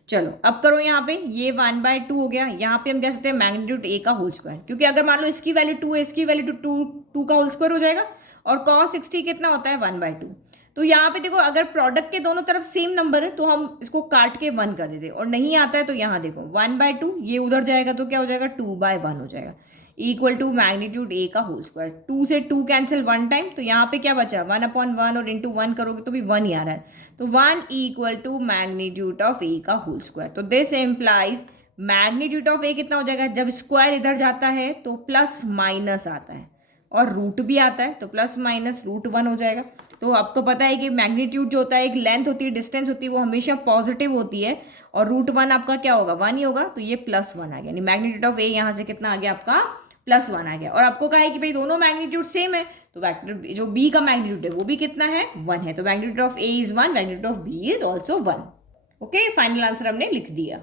चलो अब करो यहाँ पे, ये 1/2 हो गया, यहाँ पे हम कह सकते हैं मैग्नीट्यूड ए का होल स्क्वायर, क्योंकि अगर मान लो इसकी वैल्यू 2 है, इसकी वैल्यू 2 का होल स्क्वायर हो जाएगा, और कॉस 60 कितना होता है 1/2। तो यहाँ पे देखो अगर प्रोडक्ट के दोनों तरफ सेम नंबर है तो हम इसको काट के 1 कर देते, और नहीं आता है तो यहाँ देखो 1/2, ये उधर जाएगा तो क्या हो जाएगा 2/1 हो जाएगा। इक्वल टू मैग्नीट्यूड ए का होल स्क्वायर। 2 से 2 कैंसिल 1 टाइम, तो यहाँ पे क्या बचा 1/1 और इंटू 1 करोगे तो भी 1 ही आ रहा है, तो 1 equal to magnitude of A का होल स्क्वायर। तो दिस इम्प्लाइज मैग्नीट्यूड ऑफ ए कितना हो जाएगा, जब स्क्वायर इधर जाता है तो प्लस माइनस आता है और रूट भी आता है, तो प्लस माइनस √1 हो जाएगा। तो आपको पता है कि मैग्नीट्यूड जो होता है, एक लेंथ होती है, डिस्टेंस होती है, वो हमेशा पॉजिटिव होती है, और √1 आपका क्या होगा 1 ही होगा, तो ये +1 आ गया, यानी मैग्नीट्यूड ऑफ ए यहाँ से कितना आ गया आपका +1 आ गया। और आपको कहा है कि भाई दोनों मैग्नीट्यूड सेम है, तो वेक्टर जो बी का मैग्नीट्यूड है वो भी कितना है 1 है, तो magnitude of A is 1, magnitude of B is also 1। Okay, final answer हमने लिख दिया।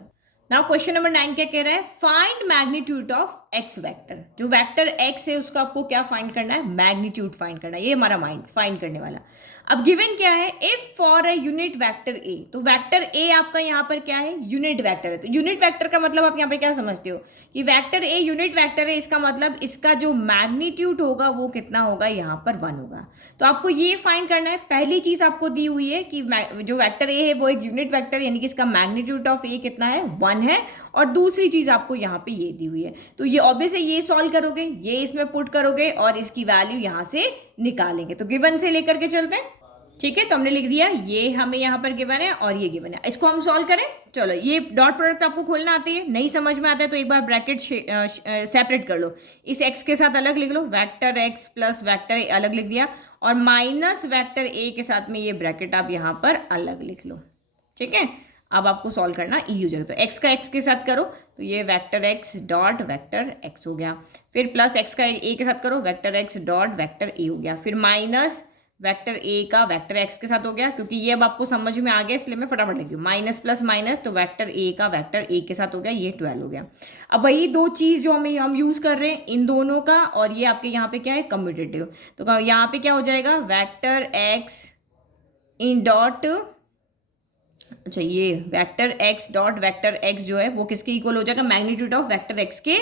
नाउ क्वेश्चन नंबर 9 क्या कह रहा है, find magnitude of x vector. जो वेक्टर एक्स है उसका आपको क्या फाइंड करना है, मैग्नीट्यूड फाइंड करना है, ये हमारा माइंड फाइंड करने वाला। अब गिवन क्या है, if for a unit vector A, तो वेक्टर ए आपका यहाँ पर क्या है यूनिट वेक्टर है। तो यूनिट वेक्टर का मतलब आप यहाँ पे क्या समझते हो कि वेक्टर ए यूनिट वेक्टर है, इसका मतलब इसका जो मैग्नीट्यूड होगा वो कितना होगा, यहाँ पर 1 होगा। तो आपको ये फाइंड करना है, पहली चीज आपको दी हुई है कि जो वेक्टर ए है वो एक यूनिट वेक्टर यानी कि इसका मैग्नीट्यूड ऑफ ए कितना है 1 है, और दूसरी चीज आपको यहाँ पे ये दी हुई है, तो ये ऑब्वियसली ये सॉल्व करोगे, ये इसमें पुट करोगे और इसकी वैल्यू यहाँ से निकालेंगे। तो गिवन से लेकर के चलते हैं, ठीक है। तो हमने लिख दिया, ये हमें यहाँ पर गिवन है और ये गिवन है, इसको हम सॉल्व करें। चलो, ये डॉट प्रोडक्ट आपको खोलना आती है, नहीं समझ में आता है तो एक बार ब्रैकेट सेपरेट कर लो, इस एक्स के साथ अलग लिख लो, vector X plus vector A अलग लिख दिया, और माइनस वेक्टर ए के साथ में ये ब्रैकेट आप यहाँ पर अलग लिख लो, ठीक है। अब आपको सॉल्व करना ईजी हो जाएगा, तो एक्स का एक्स के साथ करो, तो ये vector X dot vector x हो गया, फिर प्लस एक्स का ए के साथ करो, vector X dot vector A हो गया, फिर माइनस वेक्टर ए का वेक्टर एक्स के साथ हो गया, क्योंकि ये अब आपको समझ में आ गया इसलिए मैं फटाफट लिखी हूँ, माइनस प्लस माइनस, तो वेक्टर ए का वेक्टर ए के साथ हो गया, ये 12 हो गया। अब वही दो चीज़ जो हम यूज़ कर रहे हैं इन दोनों का, और ये आपके यहाँ पे क्या है कम्यूटेटिव, तो यहाँ पे क्या हो जाएगा वेक्टर एक्स इन डॉट, अच्छा ये vector X dot vector x जो है वो किसके इक्वल हो जाएगा, मैग्नीट्यूड ऑफ वेक्टर एक्स के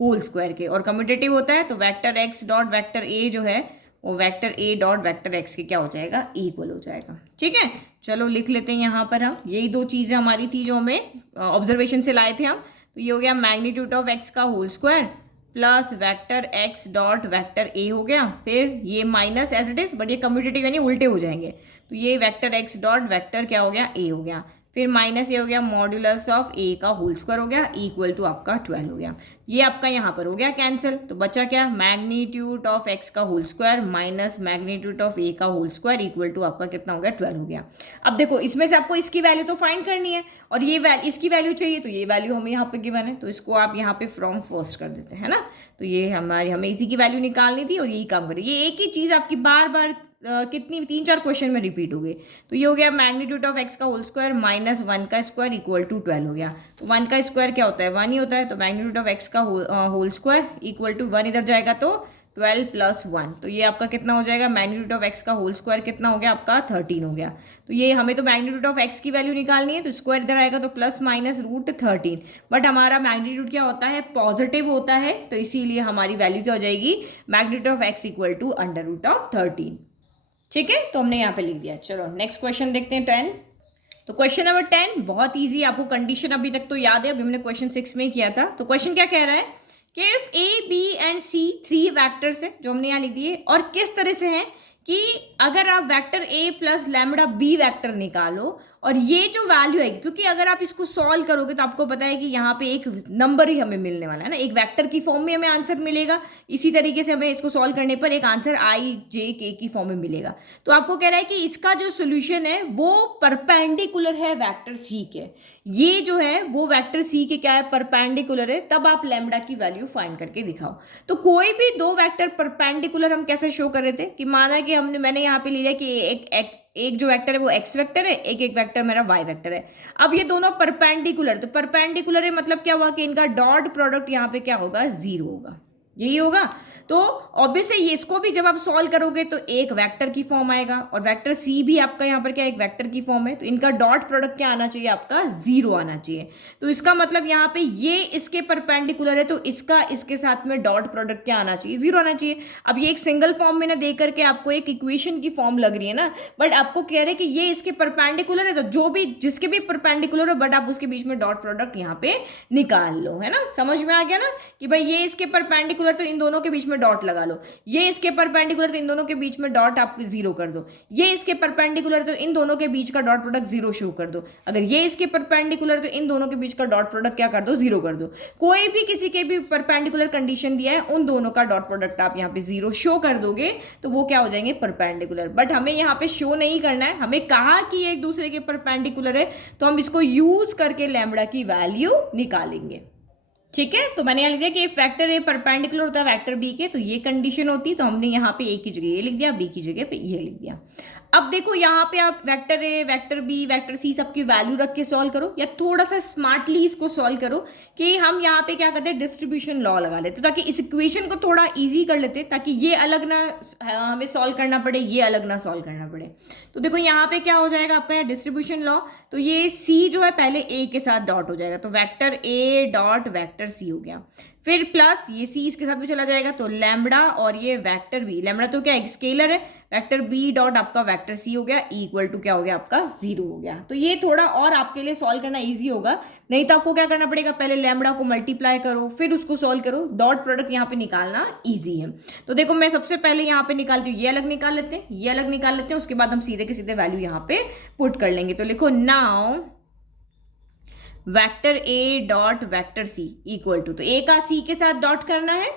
होल स्क्वायर के, और कम्यूटेटिव होता है तो vector X dot vector A जो है वो vector A dot vector x के क्या हो जाएगा, इक्वल हो जाएगा, ठीक है। चलो लिख लेते हैं यहाँ पर हम, यही दो चीज़ें हमारी थी जो हमें ऑब्जर्वेशन से लाए थे हम, तो ये हो गया मैग्नीट्यूड ऑफ एक्स का whole square plus vector X dot vector A हो गया, फिर ये minus as it is, but ये कम्यूटेटिव यानी उल्टे हो जाएंगे, तो ये वेक्टर एक्स डॉट वेक्टर क्या हो गया, ए हो गया, फिर माइनस ये हो गया मॉड्यूलस ऑफ ए का होल स्क्वायर हो गया, इक्वल टू आपका 12 हो गया। ये आपका यहाँ पर हो गया कैंसिल, तो बचा क्या, मैग्नीट्यूड ऑफ एक्स का whole square minus magnitude of A का होल स्क्वायर इक्वल टू आपका कितना हो गया, 12 हो गया। अब देखो इसमें से आपको इसकी वैल्यू तो फाइंड करनी है, और ये इसकी वैल्यू चाहिए, तो ये वैल्यू हमें यहाँ पे गिवन है, तो इसको आप यहाँ पे फ्रॉम फर्स्ट कर देते हैं ना, तो ये हमें इसी की वैल्यू निकालनी थी और यही काम करें, ये एक ही चीज़ आपकी बार बार कितनी 3-4 क्वेश्चन में रिपीट हो गई। तो ये हो गया मैग्नीट्यूड ऑफ एक्स का होल स्क्वायर माइनस 1 का स्क्वायर इक्वल टू 12 हो गया, तो 1 का स्क्वायर क्या होता है 1 ही होता है, तो मैग्नीट्यूड ऑफ एक्स का होल स्क्वायर इक्वल टू 1 इधर जाएगा तो 12 प्लस 1, तो ये आपका कितना हो जाएगा, मैग्नीट्यूड ऑफ एक्स का होल स्क्वायर कितना हो गया आपका 13 हो गया। तो ये हमें तो मैग्नीट्यूड ऑफ एक्स की वैल्यू निकालनी है, तो स्क्वायर इधर आएगा तो प्लस माइनस √13, बट हमारा मैग्नीट्यूड क्या होता है पॉजिटिव होता है, तो इसीलिए हमारी वैल्यू क्या हो जाएगी, magnitude of X equal to √13, ठीक है। तो हमने यहाँ पे लिख दिया। चलो नेक्स्ट क्वेश्चन देखते हैं 10। तो क्वेश्चन नंबर 10 बहुत इजी, आपको कंडीशन अभी तक तो याद है, अभी हमने क्वेश्चन 6 में किया था। तो क्वेश्चन क्या कह रहा है कि if A B and C 3 vectors है, जो हमने यहाँ लिख दिए, और किस तरह से हैं कि अगर आप vector A plus lambda B vector निकालो, और ये जो वैल्यू है, क्योंकि अगर आप इसको सॉल्व करोगे तो आपको पता है कि यहाँ पे एक नंबर ही हमें मिलने वाला है ना, एक वेक्टर की फॉर्म में हमें आंसर मिलेगा, इसी तरीके से हमें इसको सॉल्व करने पर एक आंसर आई जे के की फॉर्म में मिलेगा। तो आपको कह रहा है कि इसका जो सोल्यूशन है वो परपेंडिकुलर है वेक्टर सी के, ये जो है वो वेक्टर सी के क्या है परपेंडिकुलर है, तब आप लैम्बडा की वैल्यू फाइंड करके दिखाओ। तो कोई भी दो वेक्टर परपेंडिकुलर हम कैसे शो कर रहे थे कि माना कि मैंने यहाँ पे लिया कि एक जो वेक्टर है वो एक्स वेक्टर है, एक वेक्टर मेरा वाई वेक्टर है। अब ये दोनों परपेंडिकुलर, तो परपेंडिकुलर है मतलब क्या हुआ कि इनका डॉट प्रोडक्ट यहाँ पे क्या होगा 0 होगा, यही होगा। तो ऑब्वियसली इसको भी जब आप सॉल्व करोगे तो एक वेक्टर की फॉर्म आएगा, और वेक्टर सी भी आपका यहाँ पर क्या एक वेक्टर की फॉर्म है, तो इनका डॉट प्रोडक्ट क्या आना चाहिए आपका 0 आना चाहिए। तो इसका मतलब यहाँ पे ये इसके परपेंडिकुलर है, तो इसका इसके साथ में डॉट प्रोडक्ट क्या आना चाहिए 0 आना चाहिए। अब ये एक सिंगल फॉर्म में ना दे करके आपको एक इक्वेशन की फॉर्म लग रही है ना, बट आपको कह रहे हैं कि ये इसके परपेंडिकुलर है, तो जो भी जिसके भी परपेंडिकुलर हो बट आप उसके बीच में डॉट प्रोडक्ट यहाँ पे निकाल लो, है ना, समझ में आ गया ना कि भाई ये इसके परपेंडिकुलर परपेंडिकुलर तो इन दोनों के बीच में डॉट लगा लो, ये इसके परपेंडिकुलर तो इन दोनों के बीच में डॉट आप जीरो कर दो, ये इसके परपेंडिकुलर तो इन दोनों के बीच का डॉट प्रोडक्ट जीरो शो कर दो, अगर ये इसके परपेंडिकुलर तो इन दोनों के बीच का डॉट प्रोडक्ट क्या कर दो, जीरो कर दो। कोई भी किसी के भी परपेंडिकुलर कंडीशन दिया है उन दोनों का डॉट प्रोडक्ट आप यहाँ पे जीरो शो कर दोगे तो वो क्या हो जाएंगे, परपेंडिकुलर। बट हमें यहाँ पे शो नहीं करना है, हमें कहा कि एक दूसरे के परपेंडिकुलर है तो हम इसको यूज करके लैम्बडा की वैल्यू निकालेंगे। ठीक है, तो मैंने यहाँ लिख दिया कि वेक्टर ए परपेंडिकुलर होता है वेक्टर बी के, तो ये कंडीशन होती, तो हमने यहाँ पे ए की जगह ये लिख दिया, बी की जगह पे ये लिख दिया। अब देखो यहाँ पे आप vector A, vector B, vector C सबकी वैल्यू रख के सॉल्व करो, या थोड़ा सा स्मार्टली इसको सॉल्व करो कि हम यहाँ पे क्या करते हैं, डिस्ट्रीब्यूशन लॉ लगा लेते ताकि इस इक्वेशन को थोड़ा इजी कर लेते, ताकि ये अलग ना हमें सॉल्व करना पड़े, ये अलग ना सॉल्व करना पड़े। तो देखो यहाँ पे क्या हो जाएगा आपका डिस्ट्रीब्यूशन लॉ, तो ये सी जो है पहले ए के साथ डॉट हो जाएगा, तो vector A dot vector C हो गया, फिर प्लस ये सी इसके साथ भी चला जाएगा, तो लैम्बडा और ये वेक्टर बी, लैम्बडा तो क्या एक स्केलर है, वेक्टर बी डॉट आपका वेक्टर सी हो गया इक्वल टू क्या हो गया आपका जीरो हो गया। तो ये थोड़ा और आपके लिए सॉल्व करना इजी होगा, नहीं तो आपको क्या करना पड़ेगा, पहले लैम्बडा को मल्टीप्लाई करो फिर उसको सॉल्व करो, डॉट प्रोडक्ट यहाँ पे निकालना ईजी है। तो देखो मैं सबसे पहले यहाँ पे निकालती हूँ, ये अलग निकाल लेते हैं, ये अलग निकाल लेते हैं, उसके बाद हम सीधे के सीधे वैल्यू यहाँ पे पुट कर लेंगे। तो लिखो now vector A dot vector C equal to, तो ए का सी के साथ डॉट करना है,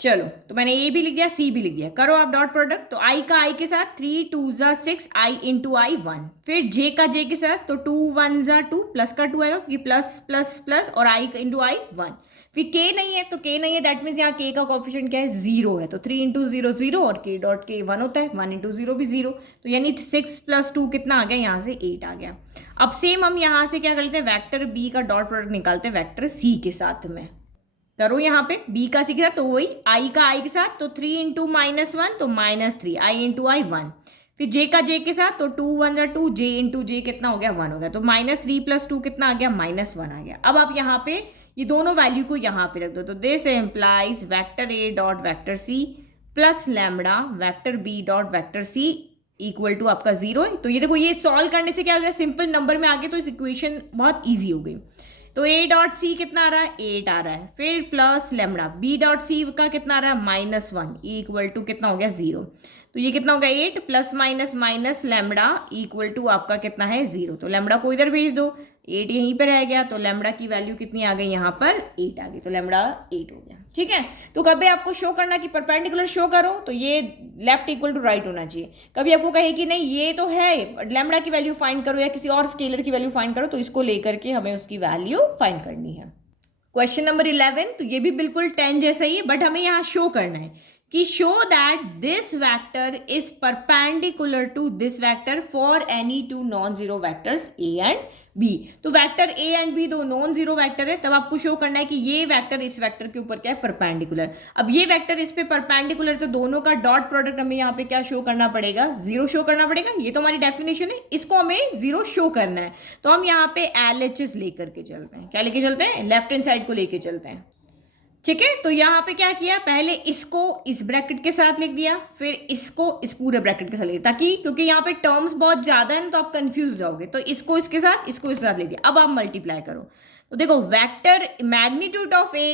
चलो तो मैंने ए भी लिख दिया सी भी लिख दिया, करो आप डॉट प्रोडक्ट, तो आई का आई के साथ 3 2 ज़ा 6 आई इंटू आई 1, फिर जे का जे के साथ तो 2 1 ज़ा 2 प्लस का 2 आएगा, ये प्लस प्लस प्लस और आई इंटू आई 1, फिर के नहीं है तो के नहीं है, दैट मीन्स यहाँ के का कोएफिशिएंट क्या है, जीरो है, तो 3 इंटू जीरो जीरो और के डॉट के 1 होता है, 1 इंटू जीरो भी जीरो, तो यानी 6 प्लस 2 कितना आ गया, यहाँ से 8 आ गया। अब सेम हम यहाँ से क्या करते हैं, वेक्टर बी का डॉट प्रोडक्ट निकालते हैं वेक्टर सी के साथ में, करो यहाँ पे बी का सी के साथ तो वही आई का आई के साथ, तो 3 इंटू -1 तो -3 आई इंटू आई 1, फिर जे का जे के साथ तो 2 1 ज़ा 2 जे इंटू जे कितना हो गया 1 हो गया, तो -3 + 2 कितना आ गया, -1 आ गया। अब आप यहाँ पे ये दोनों वैल्यू को यहाँ पे रख दो, तो this implies vector A dot vector C plus lambda vector B dot vector C equal to आपका जीरो है। तो ये देखो ये सॉल्व करने से क्या हो गया, सिंपल नंबर में आ गए, तो इस इक्वेशन बहुत ईजी हो गई। तो ए डॉट सी कितना आ रहा है, 8 आ रहा है, फिर plus lambda B dot C का कितना आ रहा है, -1 इक्वल टू कितना हो गया 0, तो ये कितना हो गया 8 plus minus minus lambda equal to आपका कितना है 0, तो लैम्बडा को इधर भेज दो, 8 यहीं पर रह गया, तो लैम्बडा की वैल्यू कितनी आ गई यहाँ पर 8 आ गई, तो लैम्बडा 8 हो गया। ठीक है, तो कभी आपको शो करना कि परपेंडिकुलर शो करो तो ये लेफ्ट इक्वल टू राइट होना चाहिए, कभी आपको कहे कि नहीं ये तो है लैम्बडा की वैल्यू फाइंड करो या किसी और स्केलर की वैल्यू फाइंड करो, तो इसको लेकर के हमें उसकी वैल्यू फाइंड करनी है। क्वेश्चन नंबर 11, तो ये भी बिल्कुल 10 जैसा ही है, बट हमें यहाँ शो करना है कि show that this vector is perpendicular to this vector for any two non zero vectors A and B. तो वेक्टर ए एंड बी दो नॉन जीरो वेक्टर है, तब आपको शो करना है कि ये वेक्टर इस वेक्टर के ऊपर क्या है, परपेंडिकुलर। अब ये वेक्टर इस पे परपेंडिकुलर, तो दोनों का डॉट प्रोडक्ट हमें यहाँ पे क्या शो करना पड़ेगा, 0 शो करना पड़ेगा। ये तो हमारी डेफिनेशन है, इसको हमें 0 शो करना है, तो हम यहाँ पे LHS लेकर के चलते हैं। क्या लेके चलते हैं, लेफ्ट हैंड साइड को लेके चलते हैं। ठीक है, तो यहाँ पे क्या किया, पहले इसको इस ब्रैकेट के साथ लिख दिया, फिर इसको इस पूरे ब्रैकेट के साथ लिख दिया, ताकि क्योंकि यहाँ पे टर्म्स बहुत ज्यादा हैं तो आप कंफ्यूज जाओगे, तो इसको इसके साथ इसको इसके साथ लिख दिया। अब आप मल्टीप्लाई करो, तो देखो vector magnitude of A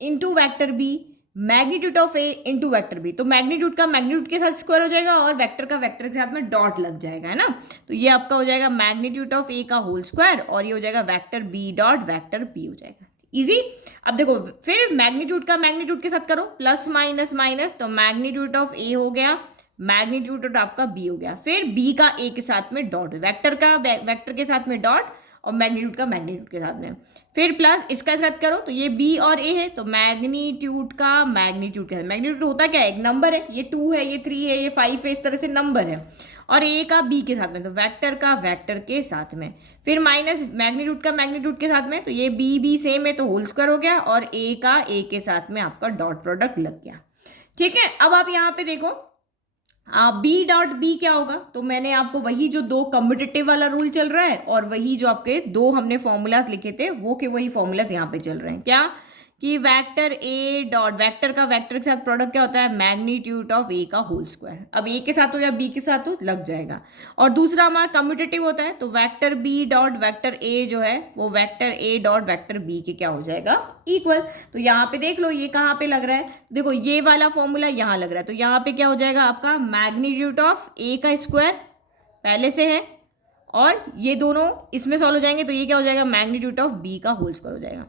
into vector B, magnitude of A into vector B, तो मैग्नीट्यूड का मैग्नीट्यूड के साथ स्क्वायर हो जाएगा और वेक्टर का वेक्टर के साथ में डॉट लग जाएगा, है ना। तो ये आपका हो जाएगा मैग्नीट्यूड ऑफ ए का होल स्क्वायर और ये हो जाएगा vector B dot vector B हो जाएगा, इजी। अब देखो फिर मैग्नीट्यूड का मैग्नीट्यूड के साथ करो, प्लस माइनस माइनस, तो मैग्नीट्यूड ऑफ ए हो गया, मैग्नीट्यूड ऑफ आपका बी हो गया, फिर बी का ए के साथ में डॉट, वेक्टर का वेक्टर के साथ में डॉट और मैग्नीट्यूड का मैग्नीट्यूड के साथ में, फिर प्लस इसका साथ करो, तो ये बी और ए है, तो मैग्नीट्यूड का मैग्नीट्यूड के साथ, मैग्नीट्यूड होता क्या है, एक नंबर है, ये 2 है, ये 3 है, ये 5 है, इस तरह से नंबर है, और ए का बी के साथ में, तो वेक्टर का वेक्टर के साथ में, फिर माइनस मैग्नीट्यूड का मैग्नीट्यूड के साथ में, तो ये बी बी सेम है तो होल स्क्वायर हो गया, और ए का ए के साथ में आपका डॉट प्रोडक्ट लग गया। ठीक है, अब आप यहाँ पे देखो बी डॉट बी क्या होगा, तो मैंने आपको वही जो 2 कम्यूटेटिव वाला रूल चल रहा है और वही जो आपके 2 हमने फॉर्मूलाज लिखे थे वो के वही फॉर्मूलाज यहाँ पे चल रहे हैं। क्या कि वेक्टर ए डॉट वेक्टर का वेक्टर के साथ प्रोडक्ट क्या होता है, मैग्नीट्यूड ऑफ ए का होल स्क्वायर। अब ए के साथ हो या बी के साथ हो लग जाएगा। और दूसरा हमारा कम्यूटेटिव होता है, तो vector B dot vector A जो है वो vector A dot vector B के क्या हो जाएगा, इक्वल। तो यहाँ पे देख लो ये कहाँ पे लग रहा है, देखो ये वाला फॉर्मूला यहाँ लग रहा है, तो यहाँ पे क्या हो जाएगा आपका मैग्नीट्यूड ऑफ ए का स्क्वायर पहले से है, और ये दोनों इसमें सॉल्व हो जाएंगे, तो ये क्या हो जाएगा, मैग्नीट्यूड ऑफ बी का होल स्क्वायर हो जाएगा।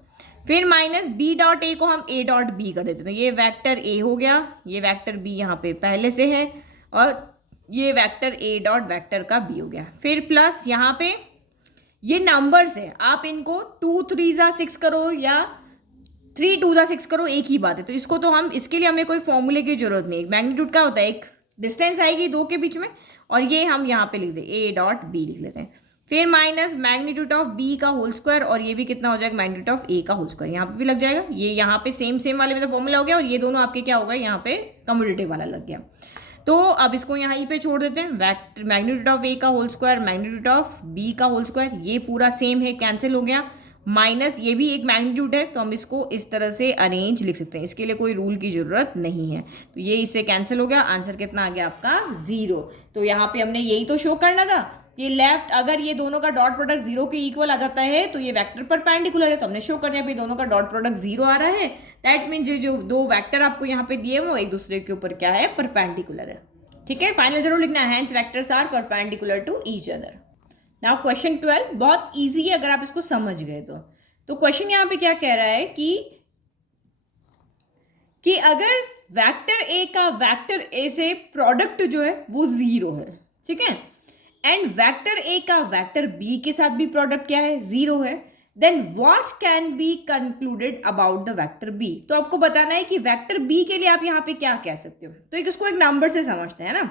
फिर माइनस बी डॉट ए को हम ए डॉट बी कर देते हैं, तो ये वेक्टर ए हो गया, ये वेक्टर बी यहाँ पे पहले से है, और ये वेक्टर ए डॉट वेक्टर का बी हो गया। फिर प्लस यहाँ पे ये नंबर्स है, आप इनको 2 3 जा 6 करो या 3 2 जा 6 करो, एक ही बात है। तो इसको तो हम इसके लिए हमें कोई फॉर्मूले की जरूरत नहीं। मैग्नीट्यूड क्या होता है, एक डिस्टेंस आएगी दो के बीच में, और ये हम यहाँ पे लिख दे ए डॉट बी लिख लेते हैं। फिर माइनस मैग्नीट्यूड ऑफ बी का होल स्क्वायर, और ये भी कितना हो जाएगा, मैग्नीट्यूड ऑफ ए का होल स्क्वायर, यहाँ पे भी लग जाएगा। ये यहाँ पे सेम वाले में तो फॉर्मूला हो गया, और ये दोनों आपके क्या होगा, यहाँ पे कम्यूटेटिव वाला लग गया। तो अब इसको यहाँ पे छोड़ देते हैं, वेक्टर मैग्नीट्यूड ऑफ ए का whole square magnitude of B का होल स्क्वायर, ये पूरा सेम है, कैंसिल हो गया। माइनस ये भी एक मैग्नीट्यूड है, तो हम इसको इस तरह से अरेंज लिख सकते हैं, इसके लिए कोई रूल की जरूरत नहीं है। तो ये इससे कैंसिल हो गया, आंसर कितना आ गया आपका 0। तो यहाँ पे हमने यही तो शो करना था, ये लेफ्ट अगर ये दोनों का डॉट प्रोडक्ट 0 के इक्वल आ जाता है तो ये वेक्टर परपेंडिकुलर है, तो हमने शो कर दिया भाई दोनों का डॉट प्रोडक्ट 0 आ रहा है। दैट मीन्स जो दो वेक्टर आपको यहाँ पे दिए वो एक दूसरे के ऊपर क्या है, परपेंडिकुलर है। ठीक है, फाइनल जरूर लिखना है, hence vectors are perpendicular to each other. Now question 12 बहुत ईजी है अगर आप इसको समझ गए तो क्वेश्चन यहाँ पे क्या कह रहा है कि अगर वेक्टर ए का वेक्टर ए से प्रोडक्ट जो है वो 0 है, ठीक है, एंड वेक्टर ए का वेक्टर बी के साथ भी प्रोडक्ट क्या है, 0 है, then what can be concluded about the vector B. तो आपको बताना है कि वेक्टर बी के लिए आप यहाँ पे क्या कह सकते हो। तो इसको एक नंबर से समझते हैं ना।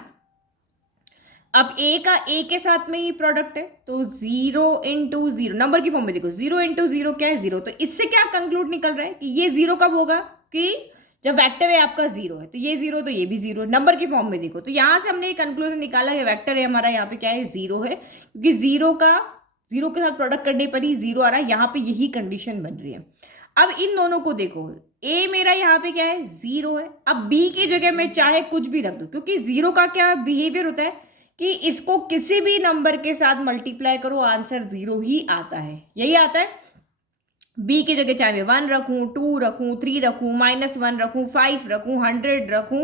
अब ए का ए के साथ में ही प्रोडक्ट है, तो 0 × 0 नंबर की फॉर्म में देखो, 0 × 0 क्या है, 0। तो इससे क्या कंक्लूड निकल रहा है कि ये 0 कब होगा, कि जब वेक्टर है आपका 0 है, तो ये 0 तो ये भी 0 है, नंबर की फॉर्म में देखो। तो यहाँ से हमने एक कंक्लूजन निकाला है, वेक्टर है हमारा यहाँ पे क्या है, 0 है, क्योंकि 0 के साथ प्रोडक्ट करने पर ही 0 आ रहा है, यहाँ पे यही कंडीशन बन रही है। अब इन दोनों को देखो, ए मेरा यहाँ पे क्या है, 0 है। अब बी की जगह में चाहे कुछ भी रख दो, क्योंकि 0 का क्या बिहेवियर होता है कि इसको किसी भी नंबर के साथ मल्टीप्लाई करो आंसर 0 ही आता है, यही आता है। बी की जगह चाहे मैं 1 रखूं, 2 रखूं, 3 रखूं, -1 रखूं, 5 रखूं, 100 रखूं,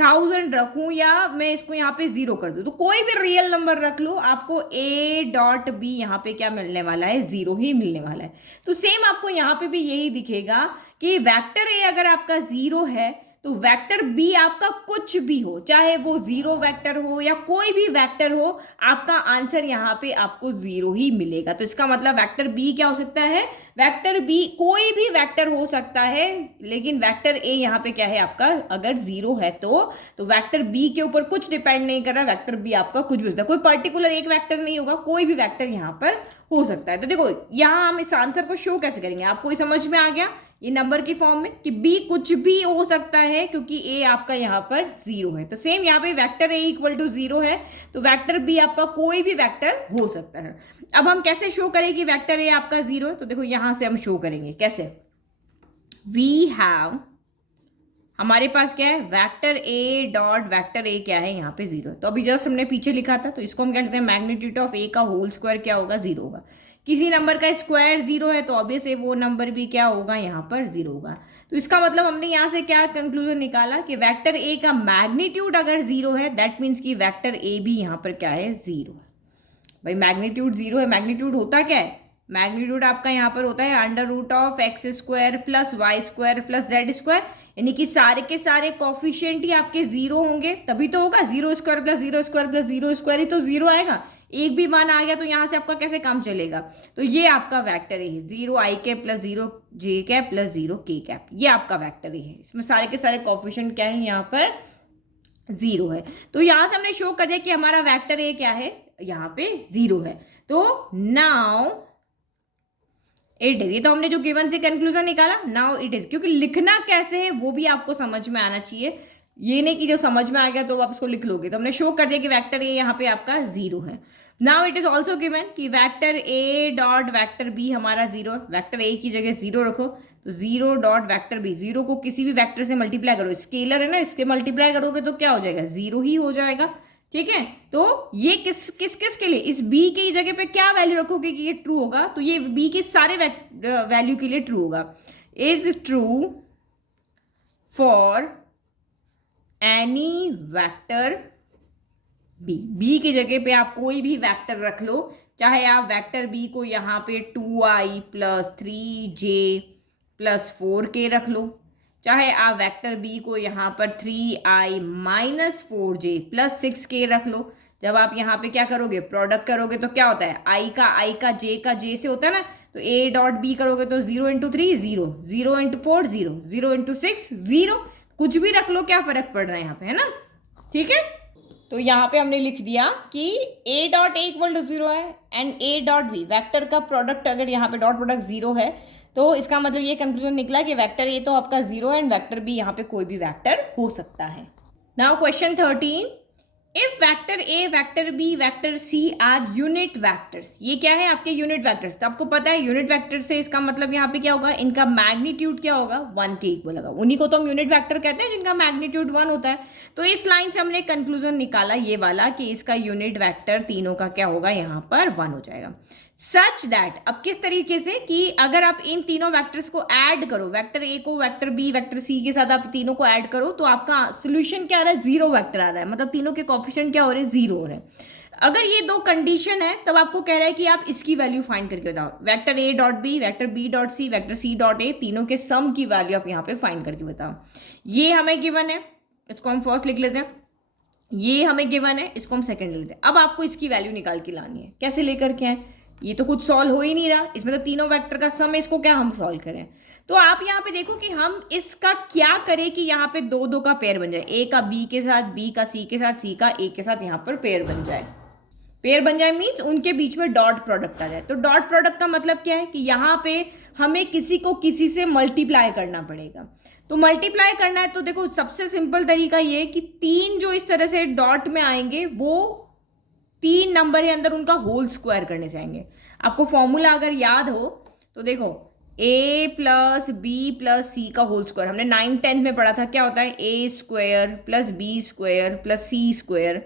1000 रखूं, या मैं इसको यहाँ पे 0 कर दूं, तो कोई भी रियल नंबर रख लो, आपको ए डॉट बी यहाँ पे क्या मिलने वाला है, 0 ही मिलने वाला है। तो सेम आपको यहाँ पे भी यही दिखेगा कि वेक्टर ए अगर आपका 0 है तो वेक्टर बी आपका कुछ भी हो, चाहे वो 0 वेक्टर हो या कोई भी वेक्टर हो, आपका आंसर यहाँ पे आपको 0 ही मिलेगा। तो इसका मतलब वेक्टर बी क्या हो सकता है, वेक्टर बी कोई भी वेक्टर हो सकता है, लेकिन वेक्टर ए यहाँ पे क्या है आपका, अगर 0 है तो वेक्टर बी के ऊपर कुछ डिपेंड नहीं कर रहा, वेक्टर बी आपका कुछ भी हो सकता है, कोई पर्टिकुलर एक वेक्टर नहीं होगा, कोई भी वेक्टर यहाँ पर हो सकता है। तो देखो यहाँ हम इस आंसर को शो कैसे करेंगे, आपको समझ में आ गया ये नंबर की फॉर्म में कि b कुछ भी हो सकता है, क्योंकि a आपका यहाँ पर 0 है। तो सेम यहाँ पे वेक्टर a = 0 है, तो वेक्टर b आपका कोई भी वेक्टर हो सकता है। अब हम कैसे शो करें कि वेक्टर a आपका 0 है, तो देखो यहाँ से हम शो करेंगे कैसे। वी हैव, हमारे पास क्या है, vector a dot vector a क्या है, यहाँ पे 0 है। तो अभी जस्ट हमने पीछे लिखा था, तो इसको हम क्या लिखते हैं, मैग्नीट्यूड ऑफ a का होल स्क्वायर क्या होगा, 0 होगा। किसी नंबर का स्क्वायर 0 है तो ऑब्वियसली वो नंबर भी क्या होगा, यहाँ पर 0 होगा। तो इसका मतलब हमने यहाँ से क्या कंक्लूजन निकाला कि वेक्टर a का मैग्नीट्यूड अगर 0 है, दैट मीन्स कि वेक्टर a भी यहाँ पर क्या है, 0 है। भाई मैग्नीट्यूड 0 है, मैग्नीट्यूड होता क्या है, मैग्नीट्यूड आपका यहाँ पर होता है √(x² + y² + z², यानी कि सारे के सारे कॉफिशिएंट ही आपके 0 होंगे, तभी तो होगा। 0² + 0² + 0² ही तो 0 आएगा, एक भी मान आ गया तो यहाँ से आपका कैसे काम चलेगा। तो ये आपका वेक्टर है, 0i + 0j + 0k, ये आपका वेक्टर है। इसमें सारे के सारे कॉफिशिएंट क्या है, यहाँ पर 0 है। तो यहाँ से हमने शो कर दिया कि हमारा वेक्टर ए क्या है, यहाँ पे 0 है। तो नाउ इट इज, ये तो हमने जो गिवन से कंक्लूजन निकाला, नाउ इट इज, क्योंकि लिखना कैसे है वो भी आपको समझ में आना चाहिए। ये नहीं कि जो समझ में आ गया तो आप उसको लिख लोगे। तो हमने शो कर दिया कि वेक्टर ए यहाँ पे आपका 0 है। Now it is also given कि vector A dot vector B हमारा 0 है। वेक्टर ए की जगह 0 रखो, तो 0 डॉट वेक्टर बी, 0 को किसी भी वेक्टर से मल्टीप्लाई करो, स्केलर है ना, इसके मल्टीप्लाई करोगे तो क्या हो जाएगा, 0 ही हो जाएगा। ठीक है, तो ये किस किस किस के लिए, इस बी की जगह पे क्या वैल्यू रखोगे कि ये ट्रू होगा, तो ये बी के सारे वैल्यू के लिए ट्रू होगा। Is true for any vector B, B की जगह पे आप कोई भी वेक्टर रख लो, चाहे आप वेक्टर बी को यहाँ पे 2i plus 3j plus 4k रख लो, चाहे आप वेक्टर बी को यहाँ पर 3i minus 4j plus 6k रख लो। जब आप यहाँ पे क्या करोगे, प्रोडक्ट करोगे तो क्या होता है, i का j से होता है ना, तो a डॉट b करोगे तो 0 इंटू 3 0, 0 इंटू 4 0, 0 इंटू 6 0, कुछ भी रख लो, क्या फर्क पड़ रहा है यहाँ पे, है ना। ठीक है, तो यहाँ पे हमने लिख दिया कि a dot A equal to 0 है and a dot B, vector का प्रोडक्ट अगर यहाँ पे डॉट प्रोडक्ट 0 है तो इसका मतलब ये कंक्लूजन निकला कि वेक्टर ए तो आपका 0 है एंड वेक्टर बी यहाँ पे कोई भी वेक्टर हो सकता है। Now question 13, if vector A vector B vector C are unit vectors, ये क्या है आपके यूनिट वेक्टर्स। तो आपको पता है यूनिट वेक्टर से इसका मतलब यहाँ पे क्या होगा, इनका मैग्नीट्यूड क्या होगा, 1 के इक्वल होगा। उन्हीं को तो हम यूनिट वेक्टर कहते हैं जिनका मैग्नीट्यूड 1 होता है। तो इस लाइन से हमने कंक्लूजन निकाला ये वाला कि इसका यूनिट वेक्टर तीनों का क्या होगा, यहाँ पर 1 हो जाएगा। सच दैट, अब किस तरीके से कि अगर आप इन तीनों वेक्टर्स को ऐड करो, वेक्टर ए को वेक्टर बी वेक्टर सी के साथ आप तीनों को ऐड करो तो आपका सोल्यूशन क्या आ रहा है, 0 वेक्टर आ रहा है, मतलब तीनों के कोएफिशिएंट क्या हो रहे हैं, 0 हो रहे हैं। अगर ये दो कंडीशन है तब आपको कह रहा है कि आप इसकी वैल्यू फाइंड करके बताओ, vector A dot B vector B dot C vector C dot A, तीनों के सम की वैल्यू आप यहाँ पे फाइंड करके बताओ। ये हमें गिवन है, इसको हम फर्स्ट लिख लेते हैं, ये हमें गिवन है, इसको हम सेकंड लेते हैं। अब आपको इसकी वैल्यू निकाल के लानी है, कैसे लेकर के आए, ये तो कुछ सॉल्व हो ही नहीं रहा, इसमें तो तीनों वेक्टर का सम है, इसको क्या हम सॉल्व करें। तो आप यहाँ पे देखो कि हम इसका क्या करें कि यहाँ पे 2 का पेयर बन जाए, ए का बी के साथ, बी का सी के साथ, सी का ए के साथ, यहाँ पर पेयर बन जाए। पेयर बन जाए मीन्स उनके बीच में डॉट प्रोडक्ट आ जाए। तो डॉट प्रोडक्ट का मतलब क्या है कि यहाँ पे हमें किसी को किसी से मल्टीप्लाई करना पड़ेगा। तो मल्टीप्लाई करना है तो देखो सबसे सिंपल तरीका ये कि 3 जो इस तरह से डॉट में आएंगे वो 3 नंबर के अंदर उनका होल स्क्वायर करने से आएंगे। आपको फॉर्मूला अगर याद हो तो देखो a प्लस बी प्लस सी का होल स्क्वायर हमने 9th-10th में पढ़ा था, क्या होता है, a square plus B square plus C square